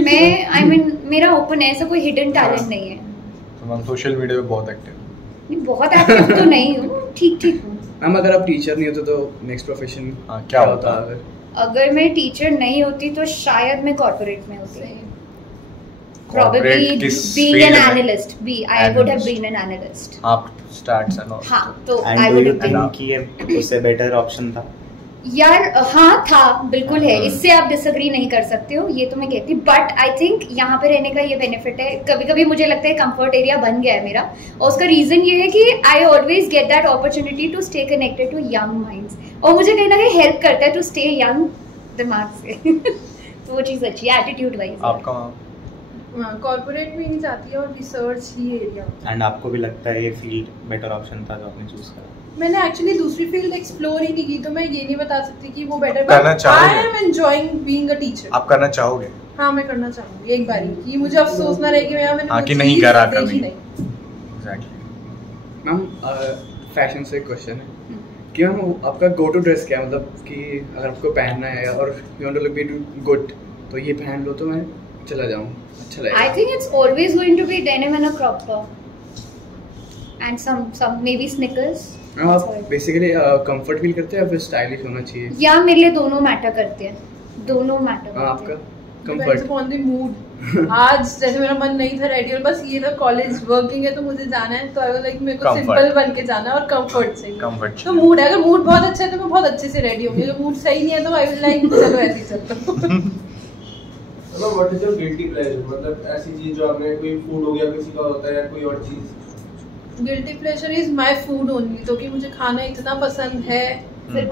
मैं आई मीन मेरा ओपन है, ऐसा कोई हिडन टैलेंट नहीं है। तो मैम सोशल मीडिया पे बहुत एक्टिव? नहीं बहुत एक्टिव तो नहीं हूँ, ठीक ठीक हूँ। मैम अगर आप टीचर नहीं होते तो नेक्स्ट प्रोफेशन क्या होता? अगर मैं टीचर नहीं होती तो शायद मैं कॉर्पोरेट में होती। Probably being an analyst. I would have been an analyst. आप stats and all. हाँ तो And I do would you have been. think कि ये उससे बेटर ऑप्शन था? यार हाँ था, बिल्कुल है, इससे आप डिसएग्री नहीं कर सकते हो, ये तो मैं कहती। बट आई थिंक यहाँ पे रहने का ये बेनिफिट है, कभी कभी मुझे लगता है कंफर्ट एरिया बन गया है मेरा, और उसका रीजन ये है कि I always get that opportunity to stay connected to young minds, और मुझे कहीं ना कहीं हेल्प करता है टू स्टे यंग दिमाग से। तो वो चीज़ अच्छी है एटीट्यूड वाइज। आपका कॉर्पोरेट में नहीं जाती है और रिसर्च ही एरिया। एंड आपको भी लगता है ये फील्ड बेटर ऑप्शन था जो आपने चूज करा? मैंने एक्चुअली दूसरी फील्ड एक्सप्लोर ही नहीं की, तो मैं ये नहीं बता सकती कि वो बेटर। करना चाहोगे? I am enjoying being a teacher. आप करना चाहोगे? हाँ मैं करना चाहूंगी एक बारी, कि मुझे अफसोस ना रहे कि मैंने हाँ कि नहीं करा कभी। एग्जैक्टली। मैम फैशन से क्वेश्चन है कि मैम आपका गो टू ड्रेस क्या है, मतलब कि अगर आपको पहनना है और you want to look good तो ये पहन लो तो मैं चला जाऊँ, अच्छा लगेगा। I think it's always going to be denim and a crop top and some maybe sneakers. आप बेसिकली कंफर्ट फील करते हैं या फिर स्टाइलिश होना चाहिए? या मेरे लिए दोनों मैटर करते हैं, दोनों मैटर करते हैं। आपका depends comfort upon the mood. आज जैसे मेरा मन नहीं था रेडी, और बस ये था कॉलेज वर्किंग है तो मुझे जाना है, तो आई वाज लाइक मेरे को सिंपल बन के जाना है और कंफर्ट चाहिए। कंफर्ट तो मूड है, अगर मूड बहुत अच्छा है तो मैं बहुत अच्छे से रेडी होंगी, अगर मूड सही नहीं है तो आई विल लाइक चलो ऐसे ही चलता हूं। मतलब what is your guilty pleasure, मतलब ऐसी चीज जो आपने, कोई फूड हो गया किसी का होता है या कोई और चीज? Guilty pleasure is my food only, तो कि मुझे खाना इतना पसंद है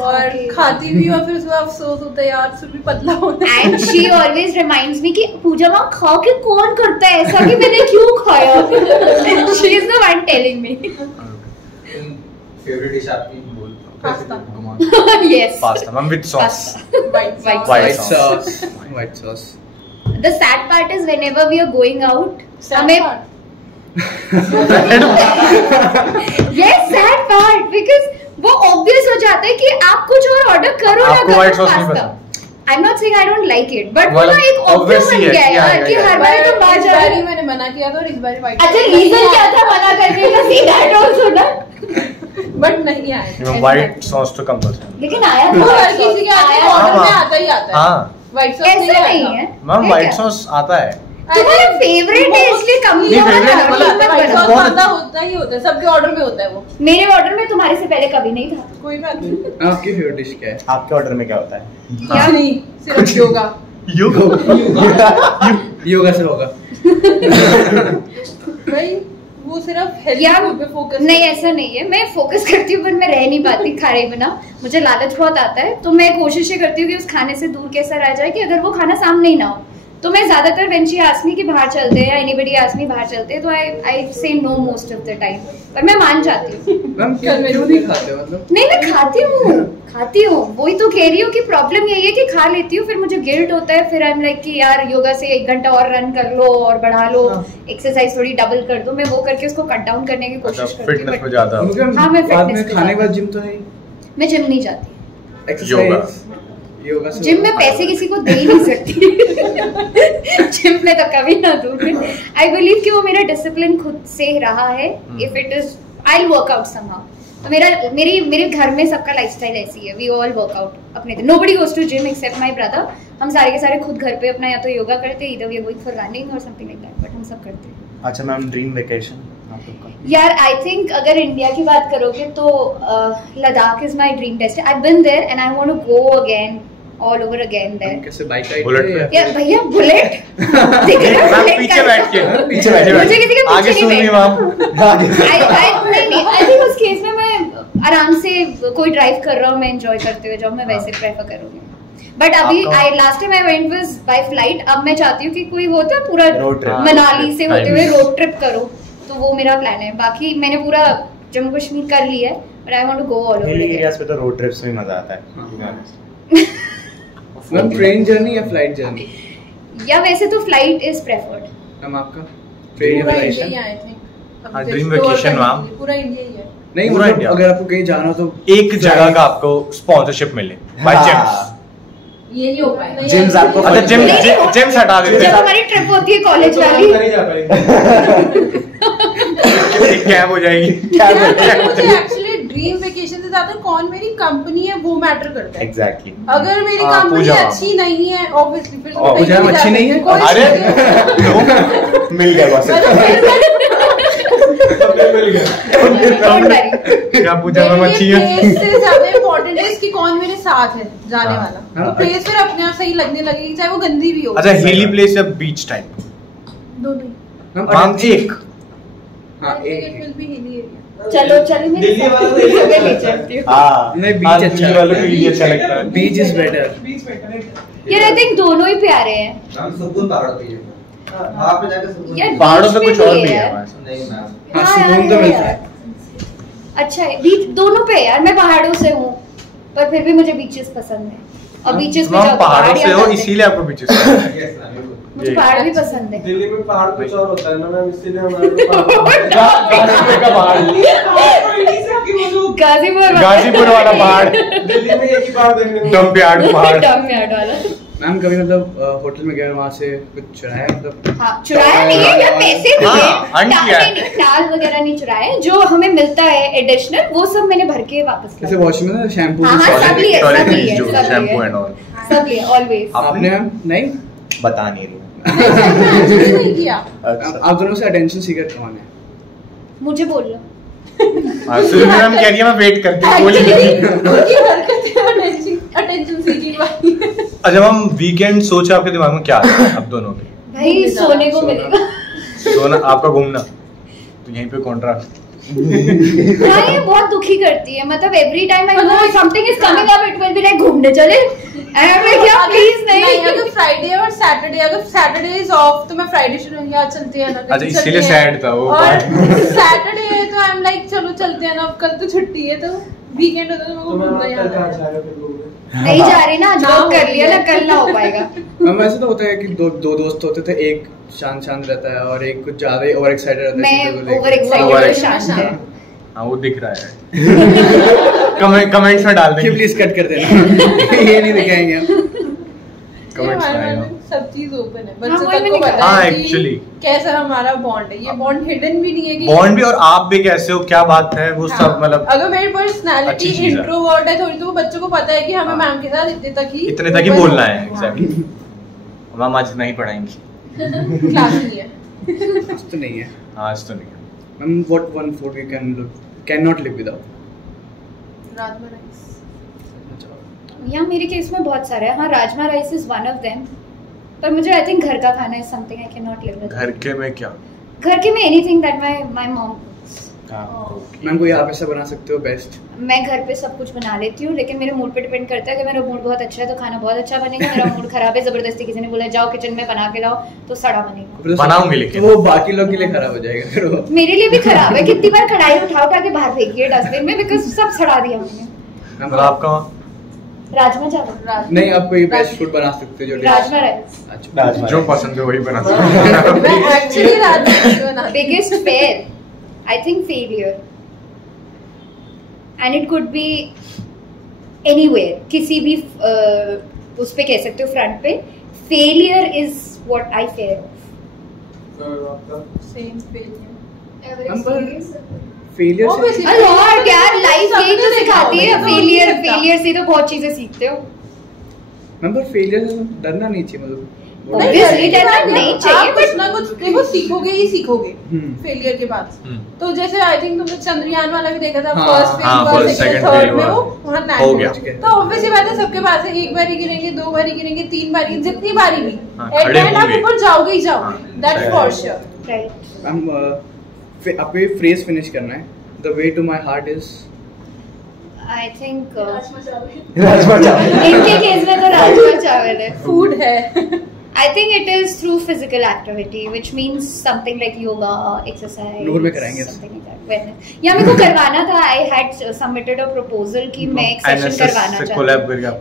और खाती भी हूं, फिर उसके बाद अफसोस होता है यार फिर भी पतला होना है। And she always reminds me कि पूजा मां खा के कौन करता है ऐसा कि मैंने क्यों खाया। She is the one telling me. Favourite dish आपकी बोल? Pasta. Yes pasta ma'am with sauce, white sauce. White sauce. The sad part is whenever we are going out, हमें yes sad part because वो obvious हो जाता है कि आप कुछ और ऑर्डर करो ना, आपको व्हाइट सॉस नहीं पसंद? I'm not saying I don't like it, but वो ना एक obvious बन गया है यार कि हर बार तुम बाहर जा रही हो। मैंने मना किया था और इस बार व्हाइट। अच्छा रीजन क्या था मना करने का? See that also ना। बट नहीं आया। व्हाइट सॉस तो कंपल्सरी। लेकिन आया तो हर किसी के ऑर्डर में आता ही आता है। हाँ। व्हाइट सॉस ऐसा नहीं है। मैम व्हाइट सॉस आता है। तुम्हारा फेवरेट है इसलिए कम नहीं होता होता ही होता है, सबके ऑर्डर में होता है वो। मेरे ऑर्डर में तुम्हारे से पहले कभी नहीं था। कोई बात नहीं। आपकी फेवरेट डिश क्या है? आपके ऑर्डर में क्या होता है? क्या नहीं, सिर्फ योगा। योगा से होगा भाई वो सिर्फ हेल्दी फूड पे फोकस नहीं, ऐसा नहीं है। मैं फोकस करती हूँ पर मैं रह नहीं पाती खाने बिना। मुझे लालच बहुत आता है तो मैं कोशिश ये करती हूँ कि उस खाने से दूर कैसा रह जाए कि अगर वो खाना सामने ही ना हो। तो मैं ज्यादातर व्हेन शी आस्क्स मी कि बाहर चलते हैं या एनीबॉडी आस्क्स मी बाहर चलते हैं तो आई से know most of the time, पर मैं मान जाती हूँ। मैम क्यों नहीं खाते मतलब? नहीं मैं खाती हूँ वही तो कह रही हूँ कि प्रॉब्लम यही है कि खा लेती हूँ फिर मुझे गिल्ट होता है, फिर आई एम लाइक कि यार योगा से 1 घंटा और रन कर लो और बढ़ा लो, एक्सरसाइज थोड़ी डबल कर दो। मैं वो करके उसको कट डाउन करने की कोशिश करती फिटनेस पे ज्यादा। हाँ मैं फिटनेस खाने के बाद जिम तो है। मैं जिम नहीं जाती। एक्सरसाइज योगा से जिम में पैसे किसी को दे ही नहीं सकती। जिम में तो कभी ना दूं। आई बिलीव कि वो मेरा डिसिप्लिन खुद से रहा है। If it is I will work out somehow. तो मेरे घर में सबका लाइफस्टाइल ऐसी है, वी ऑल वर्क आउट अपने। Nobody goes to gym except my brother. हम सारे के सारे खुद घर पे अपना या तो योगा करते हैं, इधर we are going for running और समथिंग लाइक दैट, बट हम सब करते हैं। अच्छा मैम, ड्रीम वेकेशन आप लोग का? यार आई थिंक अगर इंडिया की बात करोगे तो Ladakh is my dream destination. I been there and I want to go again all over again there। कैसे बाइक आई? बुलेट पे? यार भैया बुलेट पीछे बैठ के मुझे किसी के आगे पीछे सुन नहीं रही बैठना। मैम। नहीं आई थिंक उस केस में मैं आराम से कोई ड्राइव कर रहा हूँ, मैं एंजॉय करते हुए जाऊँ, मैं वैसे प्रेफर करूँगी। बट अभी last time I went was by flight. अब मैं चाहती हूँ कि कोई होता है पूरा मनाली से होते हुए रोड ट्रिप करो, तो वो मेरा प्लान है। बाकी मैंने पूरा जम्मू कश्मीर कर लिया है, but I want to go all over. Hilly areas पे तो रोड ट्रिप्स में मजा आता है। मैम ट्रेन जर्नी या फ्लाइट जर्नी? या वैसे तो फ्लाइट इज प्रेफर्ड। मैम आपका ट्रेन या फ्लाइट? ड्रीम वेकेशन मैम पूरा इंडिया ही है। नहीं पूरा मतलब इंडिया। अगर आपको कहीं जाना हो तो एक जगह का आपको स्पॉन्सरशिप मिले बाय जिम्स। ये नहीं हो पाएगा। जिम्स आपको अच्छा जिम्स हटा देते जब हैं। हमारी ट्रिप होती है कॉलेज वाली, नहीं जा पाएंगे। एक कैब हो जाएगी। मुझे एक्चुअली ड्रीम वेकेशन से ज्यादा कौन मेरी कंपनी है वो मैटर करता है। एग्जैक्टली। अगर मेरी कंपनी अच्छी नहीं है ऑब्वियसली फिर तो पूजा में अच्छी नहीं है? अरे मिल गया बस। क्या पूजा में अच्छी है? प्लेस से ज्यादा इम्पोर्टेंट है कि कौन मेरे साथ है जाने वाला। प्लेस फिर अपने आप सही लगने लगेगी चाहे वो गंदी भी हो। अच्छा हिली प्लेस या बीच टाइप? दोनों। मैम एक हाँ एक विल बी हिली एरिया। चलो मैं दिल्ली वाला तो जगह ले चलती हूँ। हाँ नहीं बीच अच्छा वालों को ये अच्छा लगता है। बीच इज बेटर। बीच पे करेक्ट। यार आई थिंक दोनों ही प्यारे हैं। मैम सुकून पहाड़ होती है। वहाँ पे जाकर सुकून। यार पहाड़ों पे बीच कुछ में और भी भी है है यार। नहीं मैम। हाँ हाँ, सुकून तो यार, मिलता यार। है। अच्छा है बीच दोनों पे यार। मैं पहाड़ों से हूँ पर फिर भी मुझे बीचेस पसंद है और बीचेस पे मैम जाओ पहाड़ों से हो याद आते हैं। इसीलिए आपको बीचेस यस मैम। मुझे पहाड़ भी पसंद है। दिल्ली में पहाड़ कुछ और होता है ना मैम, इसीलिए हमारे गाजीपुर वाला पहाड़, दिल्ली में एक ही पहाड़ देखने को डंपयार्ड पहाड़। डंपयार्ड वाला। मैम कभी मतलब होटल में गए वहाँ से कुछ चुराया मतलब? हाँ चुराया नहीं है, यार पैसे दिए। हाँ, अर्न किया है। टाल वगैरह नहीं चुराए, जो हमें मिलता है एडिशनल वो सब मैंने भर के वापस जैसे किया। वॉशरूम में शैम्पू हाँ, हाँ, सब लिए, सब लिए, सब लिए। Shampoo and all. सब लिए ऑलवेज। आपने मैम? नहीं बता नहीं रही। नहीं किया। अच्छा आप दोनों से अटेंशन सीकर कौन है? मुझे बोल लो। सुनिए मैम कह रही है मैं वेट करती हूँ, बोली नहीं। अटेंशन सीकिंग वाली। अच्छा मैम वीकेंड सोच आपके दिमाग में क्या आता है अब दोनों के? भाई सोने को मिलेगा। सोना आपका घूमना तो यहीं पे कॉन्ट्रैक्ट। हाँ ये बहुत दुखी करती है। मतलब every time I know something is coming up it will be like घूमने चले एंड मैं क्या प्लीज नहीं। अगर फ्राइडे और सैटरडे, अगर सैटरडे इज ऑफ तो मैं फ्राइडे शुरू यार चलते हैं ना। अच्छा इसीलिए सैड था वो। और सैटरडे है तो आई एम लाइक चलो चलते हैं ना, कल तो छुट्टी है तो वीकेंड होता है तो मैं घूमने जाना है। नहीं जा रही ना, जॉब कर लिया ना, कल ना हो पाएगा। मैम ऐसे तो होता है कि दो दोस्त होते थे, एक शांत रहता है और एक कुछ ज्यादा ही ओवर एक्साइटेड रहता है। मैं ओवर एक्साइटेड शांत है। हाँ वो दिख रहा है। कमेंट्स में डाल देंगे। प्लीज कट कर देना। ये नहीं दिखाएंगे हम। सब चीज ओपन है, बच्चों वही तक को मैंने पता कहा। है actually। कि कैसा हमारा बॉन्ड है। ये बॉन्ड हिडन भी नहीं है कि बॉन्ड भी, और आप भी कैसे हो, क्या बात है, वो सब मतलब अगर मेरी पर्सनालिटी अच्छी चीज़ है। इंट्रोवर्ट है थोड़ी, तो वो बच्चों को पता है कि हमें मैम के साथ इतने तक ही बोलना है। एग्जैक्टली। मैम आज नहीं पढ़ाएंगी, क्लास नहीं है। आज तो नहीं है। आज तो नहीं है। Ma'am what one food you can not live without? Rajma rice. यहाँ मेरे केस में बहुत सारे हैं। हाँ, rajma rice is one of them, पर मुझे आई थिंक घर का खाना is something I can not live with. घर के में क्या? घर के में anything that my mom. Ma'am कोई आप ऐसा बना सकते हो बेस्ट? मैं घर पे सब कुछ बना लेती हूँ, लेकिन मेरे मूड पे डिपेंड करता है। कि मेरा मूड बहुत अच्छा है तो खाना बहुत अच्छा बनेगा, मेरा मूड खराब है जबरदस्ती किसी ने बोला जाओ किचन में बना के लाओ तो सड़ा बनेगा। बनाऊंगी लेकिन वो बाकी लोग के लिए खराब हो जाएगा फिर वो। मेरे लिए भी खराब है। कितनी बार कढ़ाई उठा के बाहर फेंकी है डस्टबिन में, बिकॉज सब सड़ा दिया हमने। मतलब आपका राजमा चावल नहीं, आप कोई बेस्ट फूड बना सकते हो जो राजमा राइस। अच्छा, जो पसंद है वही बना सकते मैं एक्चुअली राजमा बनाती biggest fair I think failure, and it could be anywhere, किसी भी उस पे कह सकते हो फ्रंट पे। Failure is what I fair of. Same failure. Failure से लॉर्ड यार, लाइफ यही तो सिखाती है। फेलियर से तो बहुत चीजें सीखते हो। मैम पर फेलियर से डरना नहीं चाहिए, मतलब Obviously डरना नहीं चाहिए, आप कुछ ना कुछ देखो सीखोगे ही सीखोगे फेलियर के बाद। हम्म। तो जैसे आई थिंक तुमने चंद्रयान वाला भी देखा था, हाँ, फर्स्ट फेल हाँ, हुआ, first, second second third fail में हुआ। वो वहां हो लैंड गया। हुआ। तो ऑब्वियसली बात है सबके पास है, एक बारी गिरेंगे, दो बारी गिरेंगे, तीन बारी, जितनी बारी भी हाँ, एट खड़े एंड आप होंगे। ऊपर जाओगे ही जाओगे, that's for sure. Right. Ma'am आपको ये फ्रेज फिनिश करना है, the way to my heart is. I think rajma chawal. इनके केस में तो राजमा चावल है। फूड है। I think it is through physical activity, which means something like yoga, exercise. नूर में कराएंगे। Something like that. Wellness. या मेरे को करवाना था। I had submitted a proposal कि मैं एक सेशन करवाना चाहती हूँ।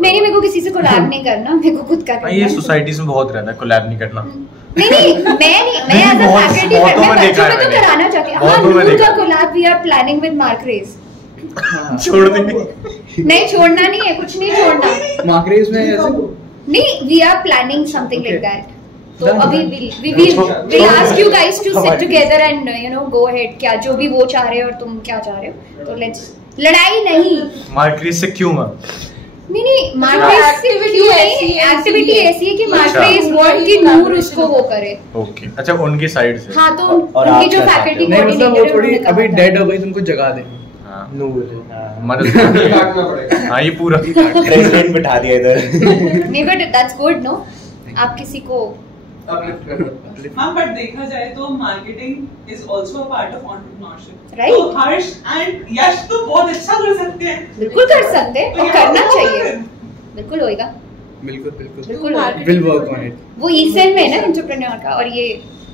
नहीं, मेरे को किसी से कोलैब नहीं करना, मेरे को खुद का करना है। ये सोसाइटीज में बहुत रहता है कोलैब नहीं करना। नहीं, मैं एज अ फैकल्टी मैं बच्चों में तो कराना चाहती हूँ। हाँ, नूर का collab we are planning with Mark Rage. छोड़ देंगे। नहीं, छोड़ना नहीं है, कुछ नहीं छोड़ना। मार्क रेज में ऐसे नहीं, we are planning something Okay. like that. तो Done, अभी done. we'll ask you guys to sit together and go ahead, क्या जो भी वो चाह रहे हो और तुम क्या चाह रहे हो, तो let's लड़ाई नहीं। मार्करीज से क्यों मैम? नहीं मार्करेज से क्यों नहीं, एक्टिविटी ऐसी है कि मार्करेज वर्ड की नूर उसको वो करे। ओके, अच्छा उनकी साइड से। हाँ, तो और उनकी आप जो क्या फैकल्टी नहीं, मतलब वो थोड़ी कोऑर्डिनेटर अभी डेड हो गई, तुमको जगा दे। हाँ, नूर मदद काटना पड़ेगा। हाँ, ये पूरा प्रेसिडेंट बिठा दिया इधर। नहीं, बट दैट्स गुड नो। आप किसी को हाँ, बट देखा जाए तो marketing is also a part of entrepreneurship. Right. तो हर्ष एंड यश तो बहुत अच्छा कर सकते हैं। बिल्कुल कर सकते हैं तो और यहाँ करना तो चाहिए। बिल्कुल होएगा। बिल्कुल बिल्कुल बिल्कुल विल वर्क ऑन इट। वो ई-सेल में है ना एंटरप्रेन्योर का, और ये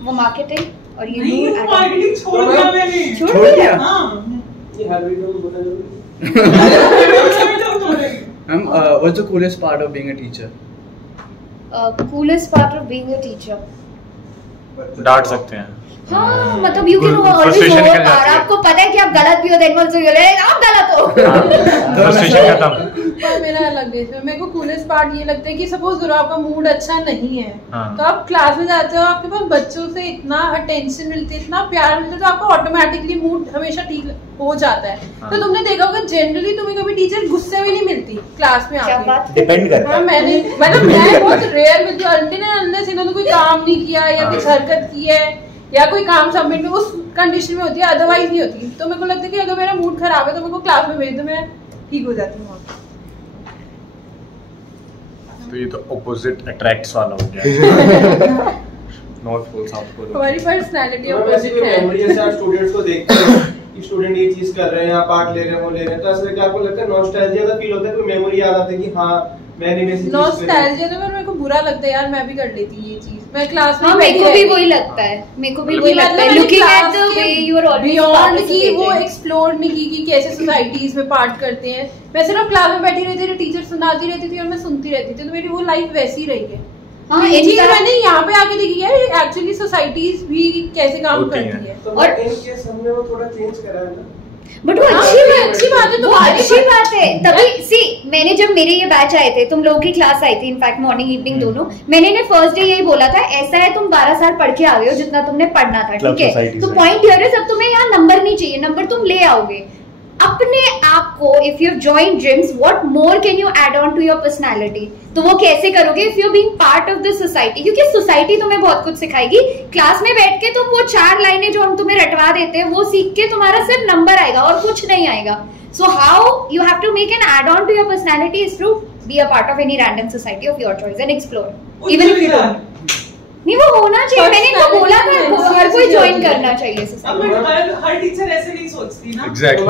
वो मार्केटिंग और ये नहीं, नूर वो मार्केटिंग छोड़ दिया मैंने। छोड़ दिया। हाँ। ये हर वीडियो को पता चल ma'am what's the coolest part of being a teacher? Coolest part of being a teacher, डांट सकते हैं। हाँ, मतलब यू कैन Frustration ऑलवेज निकल जाती है। आपको पता है कि आप गलत भी हो, देन ऑल्सो यू लाइक आप गलत हो। फ्रस्ट्रेशन खत्म। पर मेरा अलग है इसमें। मेरे को कूलेस्ट पार्ट ये लगता है कि सपोज करो आपका मूड अच्छा नहीं है, हाँ। तो आप क्लास में जाते हो, आपके पास बच्चों से इतना अटेंशन मिलती है, इतना प्यार मिलता है, तो आपका ऑटोमेटिकली मूड हमेशा ठीक हो जाता है। हाँ। तो तुमने देखा होगा जनरली तुम्हें कभी टीचर गुस्से में नहीं मिलती क्लास में क्या आके। बात। डिपेंड करता हाँ, है। मैं बहुत रेयर मिलती हूँ। अनलेस इन्होंने कोई काम नहीं किया या हाँ। कुछ हरकत की है या कोई काम सबमिट में उस कंडीशन में होती है, अदरवाइज नहीं होती। तो मेरे को लगता है कि अगर मेरा मूड खराब है तो मेरे को क्लास में भेज दो, मैं ठीक हो जाती हूँ। तो ये तो ऑपोजिट अट्रैक्ट्स वाला हो गया। North pole south pole. हमारी पर्सनैलिटी वैसे ऑपोजिट कोई है। मेमोरी जैसे आप स्टूडेंट्स को देखते हैं कि स्टूडेंट ये चीज कर रहे हैं, आप पार्ट ले रहे हैं, वो ले रहे हैं, तो ऐसा कि आपको लगता है नॉस्टैल्जिया का फील होता है, कोई मेमोरी याद आती है कि हाँ मैंने भी ऐसी चीज करी। नॉस्टैल्जिया तो मेरे को बुरा लगता है यार, मैं भी कर लेती ये चीज। मैं क्लास में हाँ, मेरे को भी वही लगता है, मेरे को भी वही लगता है। Looking at the way you are always beyond की वो एक्सप्लोर नहीं की कि कैसे सोसाइटीज में पार्ट करते हैं। मैं सिर्फ क्लास में बैठी रहती थी, टीचर सुनाती रहती थी और मैं सुनती रहती थी, तो मेरी वो लाइफ वैसी रही है। हाँ, ये चीज इनका- मैंने यहाँ पे आके देखी है एक्चुअली सोसाइटीज भी कैसे काम होती करती हैं। है। तो और- इन केस हमने वो थोड़ा चेंज करा है ना। बट वो अच्छी बात है, तुम्हारी अच्छी बात है। तभी सी मैंने जब मेरे ये बैच आए थे, तुम लोगों की क्लास आई थी इनफैक्ट मॉर्निंग इवनिंग दोनों, मैंने ने फर्स्ट डे यही बोला था, ऐसा है तुम 12 साल पढ़ के आ गए हो जितना तुमने पढ़ना था, ठीक है? तो पॉइंट हियर इज अब तुम्हें यहाँ नंबर नहीं चाहिए, नंबर तुम ले आओगे अपने आप को। If you join gyms, what more can you add on to your personality? तो वो कैसे करोगे? If you being part of the society, क्योंकि सोसाइटी तुम्हें बहुत कुछ सिखाएगी। क्लास में बैठ के तुम वो 4 लाइनें जो हम तुम्हें रटवा देते हैं वो सीख के तुम्हारा सिर्फ नंबर आएगा और कुछ नहीं आएगा। So how you have to make an add on to your personality is to be a part of any random society of your choice and explore even if you don't. नहीं वो होना चाहिए, मैंने इनको बोला था हर कोई ज्वाइन करना चाहिए सोसाइटी। हर टीचर ऐसे नहीं सोचती ना। एग्जैक्टली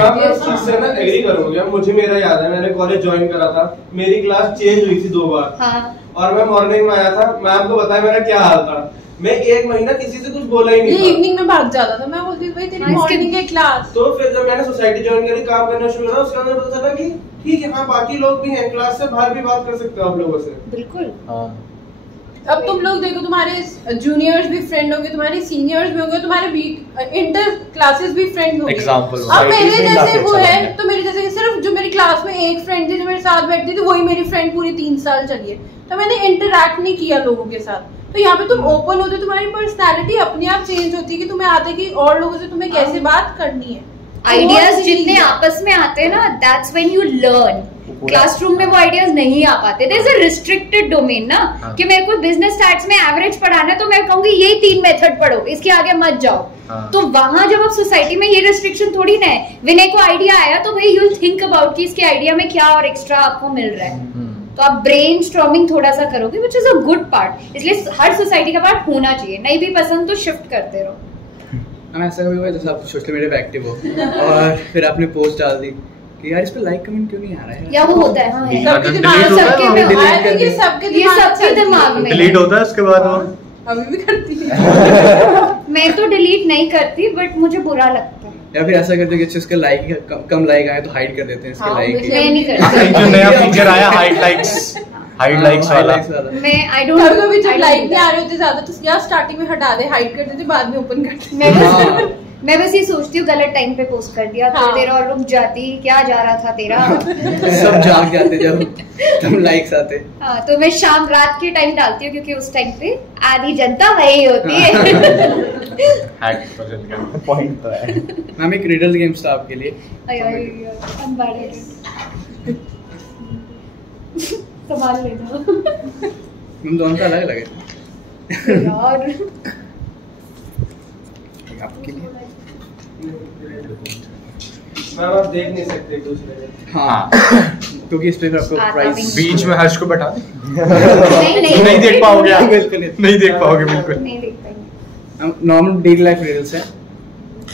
मैं एग्री करूंगा। मुझे मेरा याद है, मैंने कॉलेज ज्वाइन करा था, मेरी क्लास चेंज हुई थी 2 बार। हाँ। और मैं मॉर्निंग में आया था, मैम को बताया मेरा क्या हाल था। मैं 1 महीना किसी से कुछ बोला ही नहीं था। इवनिंग में भाग जाता था, मैं बोलती भाई तेरी मॉर्निंग की क्लास। तो फिर जब मैंने सोसाइटी ज्वाइन करी, काम करना शुरू करा, उसके अंदर पता चला कि ठीक है, हाँ बाकी लोग भी हैं, क्लास से बाहर भी बात कर सकते हो आप लोगों से। बिल्कुल। अब तुम लोग देखो, तुम्हारे जूनियर्स भी फ्रेंड होंगे, तुम्हारे सीनियर्स भी होंगे, तुम्हारे इंटर क्लासेस भी फ्रेंड होंगे। अब मेरे जैसे वो है, तो मेरे जैसे सिर्फ जो मेरी क्लास में एक फ्रेंड थी जो मेरे साथ बैठती थी, वही मेरी फ्रेंड पूरी 3 साल चली है। तो मैंने इंटरैक्ट नहीं किया लोगों के साथ। तो यहाँ पे तुम ओपन होते, तुम्हारी पर्सनैलिटी अपने आप चेंज होती है कि तुम्हें आते कि और लोगों से तुम्हें कैसे बात करनी है। आइडियाज जितने आपस में आते हैं ना, that's when you learn. Classroom में वो आइडियाज नहीं आ पाते। There is a restricted domain ना, कि मेरे को बिजनेस स्टैट्स में एवरेज पढ़ाना है तो मैं कहूंगी ये 3 मेथड पढ़ो, इसके आगे मत जाओ। तो वहां जब आप सोसाइटी में ये रिस्ट्रिक्शन थोड़ी ना है। विनय को आइडिया आया तो भाई यू थिंक अबाउट कि इसके आइडिया में क्या और एक्स्ट्रा आपको मिल रहा है। तो आप ब्रेन स्टॉर्मिंग थोड़ा सा करोगे, which is a good part. इसलिए हर सोसाइटी का पार्ट होना चाहिए। नहीं भी पसंद तो शिफ्ट करते रहो। हम ऐसा कभी हुआ जैसे आप सोशल मीडिया पे एक्टिव हो और फिर आपने पोस्ट डाल दी कि यार इस पे लाइक कमेंट क्यों नहीं आ रहा है, या वो होता है। हाँ, सबके दिमाग में डिलीट होता है उसके बाद वो अभी भी करती है। मैं तो डिलीट नहीं करती, बट मुझे बुरा लगता है। या फिर ऐसा करते हैं कि इसके लाइक कम लाइक आए तो हाइड कर देते हैं इसके लाइक। मैं नहीं करती। जो नया फीचर आया हाइड लाइक्स वाला, मैं आई डोंट कभी जब लाइक नहीं आ रहे होते ज्यादा तो या स्टार्टिंग में हटा दे, हाइड कर देते, बाद में ओपन कर देते। मैं बस ये सोचती हूँ गलत टाइम पे पोस्ट कर दिया तो तेरा और रुक जाती, क्या जा रहा था तेरा। सब जाग जाते जब तुम लाइक्स आते। हाँ, तो मैं शाम रात के टाइम डालती हूँ क्योंकि उस टाइम पे आधी जनता वही होती है। पॉइंट तो है। मैम एक रिडल गेम्स था आपके लिए। संभाल लेना। हम दोनों का अलग अलग है यार। आपके लिए मैम आप देख नहीं सकते एक दूसरे को। हाँ, क्योंकि इस पे आपको प्राइस बीच में हर्ष को बैठा दे। नहीं नहीं देख पाओगे आप, बिल्कुल नहीं देख पाओगे बिल्कुल। नहीं देख पाएंगे। हम नॉर्मल डेली लाइफ रिडल्स हैं,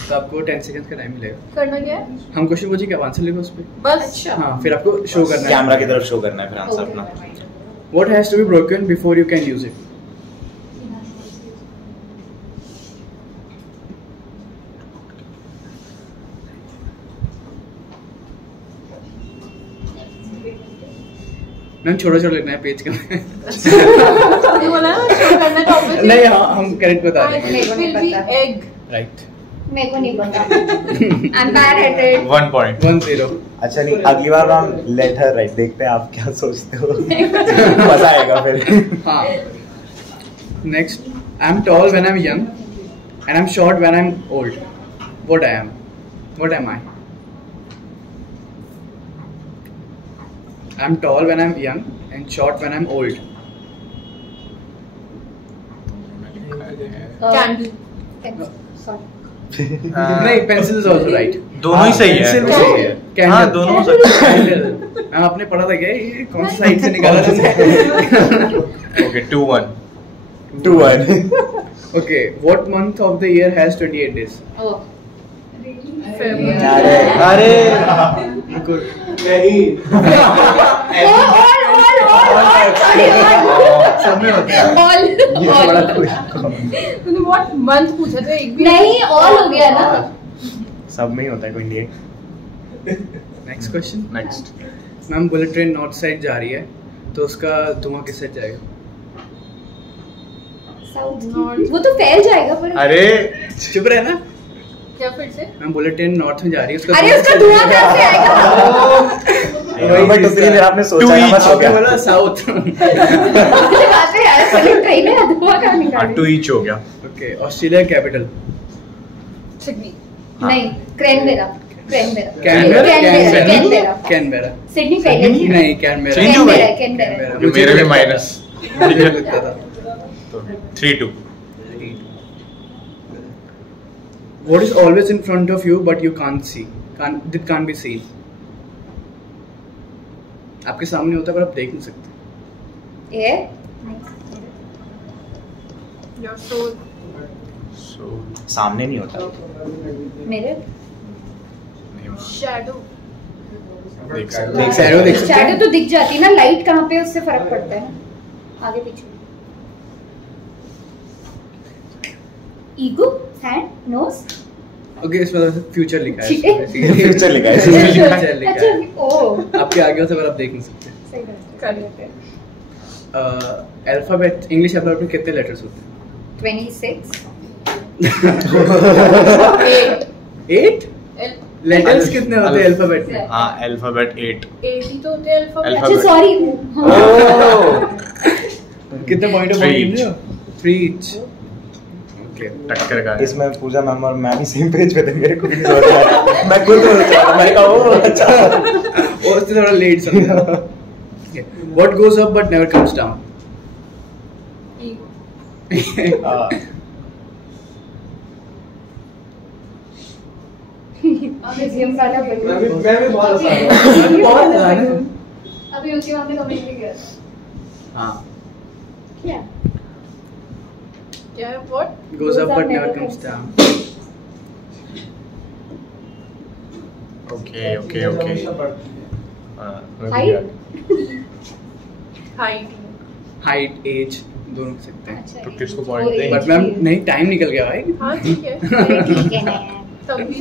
तो आपको 10 सेकंड्स का टाइम मिलेगा। करना क्या है? हम क्वेश्चन पूछे क्या आंसर लिखो उस पे बस। अच्छा। हाँ, फिर आपको शो करना है, कैमरा की तरफ शो करना है फिर आंसर अपना। What has to be broken before you can use it? Ma'am छोटा छोटा लिखना है पेज का। बोला ना शो करना टॉपिक। नहीं, हाँ हम करेक्ट बता रहे हैं। मेरे को नहीं पता। Egg right. मेरे को नहीं पता। I'm bad at it. 1 point 1-0। अच्छा नहीं, अगली बार हम लेट हर राइट, देखते हैं आप क्या सोचते हो। मजा आएगा फिर। हाँ। Next, I'm tall when I'm young, and I'm short when I'm old. What I am? What am I? I'm tall when I'm young and short when I'm old. Candle. नहीं, pencil is also right. दोनों ही सही है। Pencil भी सही है। Candle. हाँ, दोनों सही है। Candle. मैम आपने पढ़ा था क्या ये कौन सी साइड से निकाला तुमने? Okay, 2-1. 2-1। Okay, what month of the year has 28 days? Oh. अरे Good. नहीं। सब में होता है। तूने व्हाट मंथ पूछा था, एक भी नहीं, ऑल हो गया ना। सब में ही होता है 28। Next question. Next. Ma'am bullet train north side जा रही है, तो उसका धुआं किस साइड जाएगा? वो तो फैल जाएगा पर। अरे चुप रहे ना। क्या फिर से? मैम बुलेटिन नॉर्थ में जा रही है उसका। अरे उसका धुआं कहाँ से आएगा? बट उतनी देर आपने सोचा ना, मत हो गया। बोला साउथ। मुझे बात है यार, चलो ट्रेन है, धुआं कहाँ निकाल? टू ईच हो गया। Okay, Australia capital. सिडनी। नहीं, कैनबेरा। कैनबेरा। सिडनी पहले थी। नहीं, कैनबेरा। कैनबेरा। मेरे भी माइनस लगता था। 3-2। What is always in front of you but you can't see? It can't be seen. आपके सामने होता है पर आप देख नहीं सकते। ये? Your soul. सामने नहीं होता। मेरे? Shadow. शैडो तो दिख जाती है ना, लाइट कहाँ पे उससे फर्क पड़ता है, आगे पीछे। Ego, hand, nose. ओके, इसमें फ्यूचर लिखा है। फ्यूचर लिखा है। अच्छा, ओ। आपके आगे होता है पर आप देख नहीं सकते। सही बात है। कर लेते हैं। अल्फाबेट, इंग्लिश अल्फाबेट में कितने लेटर्स होते हैं? 26। 8? लेटर्स कितने होते हैं अल्फाबेट में? हाँ, अल्फाबेट 8 ही तो होते हैं अल्फाबेट। अच्छा सॉरी। कितने point of view? 3 each. Okay, टक्कर का। इसमें पूजा मैम और मैं भी सेम पेज पे थे, मेरे को भी नहीं समझ आया। मैं खुद बोल रहा था, मैंने कहा ओ अच्छा। और उससे थोड़ा लेट समझा। What goes up but never comes down? Ego. Museum वाला मैं भी बहुत आसान हूँ। अभी उसके बाद में कमेंट किया। हाँ। क्या? क्या है? What goes up but never comes down? Okay. Height, age दोनों हो सकते हैं। तो किसको पॉइंट दें? बट मैम नहीं, टाइम निकल गया भाई। हाँ ठीक है। ठीक है ना। तब भी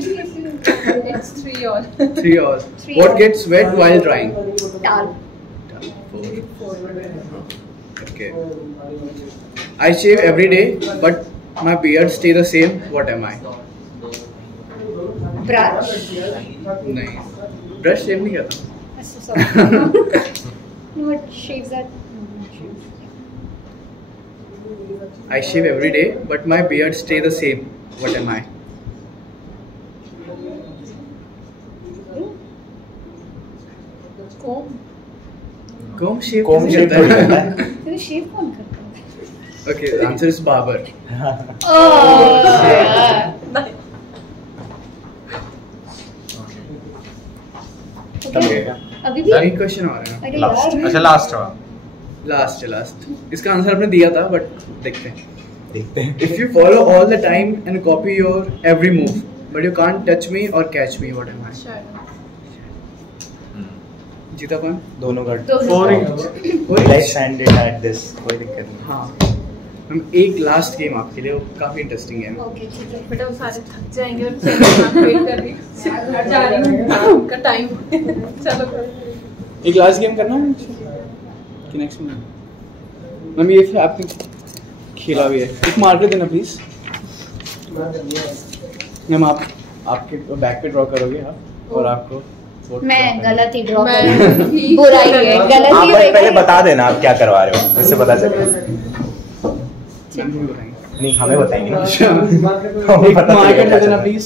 it's 3 all. 3 hours. What gets wet while drying? टाल। 4. Okay. I shave every day, but my beard stay the same. What am I? Brush. नहीं, ब्रश शेव नहीं करता। Sorry. What shaves that? I shave every day, but my beard stay the same. What am I? Comb shave Comb किसे shave करता है? तो शेव कौन करता है? Okay, the answer is barber. अभी भी एक क्वेश्चन और है। अरे यार, अच्छा लास्ट हुआ। लास्ट इसका आंसर आपने दिया था, बट देखते हैं। देखते If you follow all the time and copy your every move, but you can't touch me or catch me, what am I? जीता कौन? दोनों का Let's end it at this, कोई दिक्कत नहीं। हाँ, हम एक लास्ट गेम आपके लिए, वो काफी इंटरेस्टिंग गेम है। ओके ठीक है। बेटा वो सारे थक जाएंगे और वेट कर रही जा रही हूँ उनका टाइम। चलो एक लास्ट गेम करना है कि नेक्स्ट में? मैम ये फिर आपने खेला भी है, एक मार्कर देना प्लीज। मैम आप आपके बैक पे ड्रॉ करोगे आप, और आपको मैं गलत ही ड्रॉ करूंगी। बुराई है, गलत आप ही पहले बता देना आप क्या करवा रहे हो, इससे पता चलेगा। मैम भी बताएंगे। नहीं, हमें बताएंगे ना। एक मार्कर दे देना प्लीज।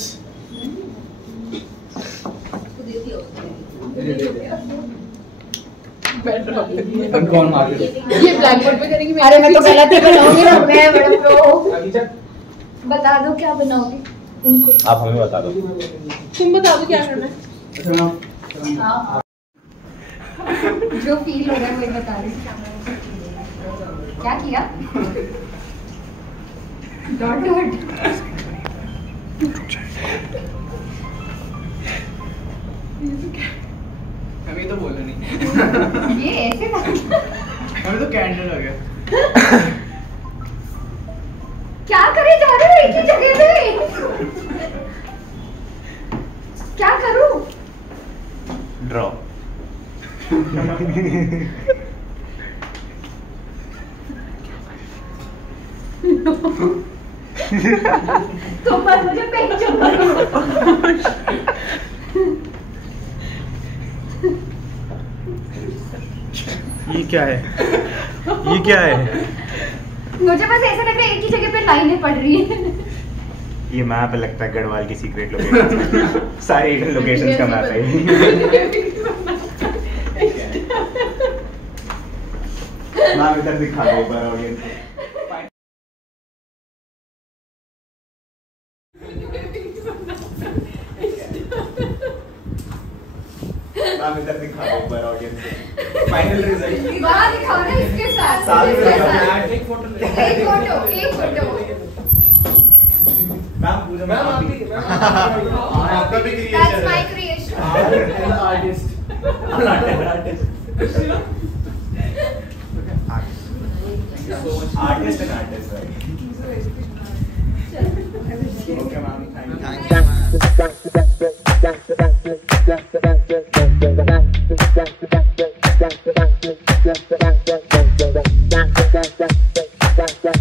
हम कौन मार्कर? ये ब्लैक बोर्ड पे करेंगे। अरे मैं तो गलत ही बनाऊंगी ना, मैं बड़ा प्रो। बता दो क्या बनाओगे उनको। आप हमें बता दो। तुम बता दो क्या करना है। जो फील हो रहा है वही बता रही। क्या किया? Dot dot. हमें तो बोलो नहीं। ये ऐसे था। हमें तो कैंडल हो गया। क्या करे जा रहे हो एक ही जगह पे? क्या करूं? ड्रॉ। तुम बस मुझे पहचान। ये क्या है? ये क्या है? मुझे बस ऐसा लग रहा है एक ही जगह पे लाइनें पड़ रही है। ये मैप लगता है गढ़वाल की सीक्रेट लोकेशन। सारे लोकेशंस का मैप है। मैम इधर दिखा दो पर ऑडियंस को। मैम इधर दिखा दो पर ऑडियंस को। फाइनल रिजल्ट वहाँ दिखाओ ना इसके साथ। एक फोटो। मैम पूजा मैम आपका भी क्रिएशन है। That's my creation. Artist and artist okay ma'am thank you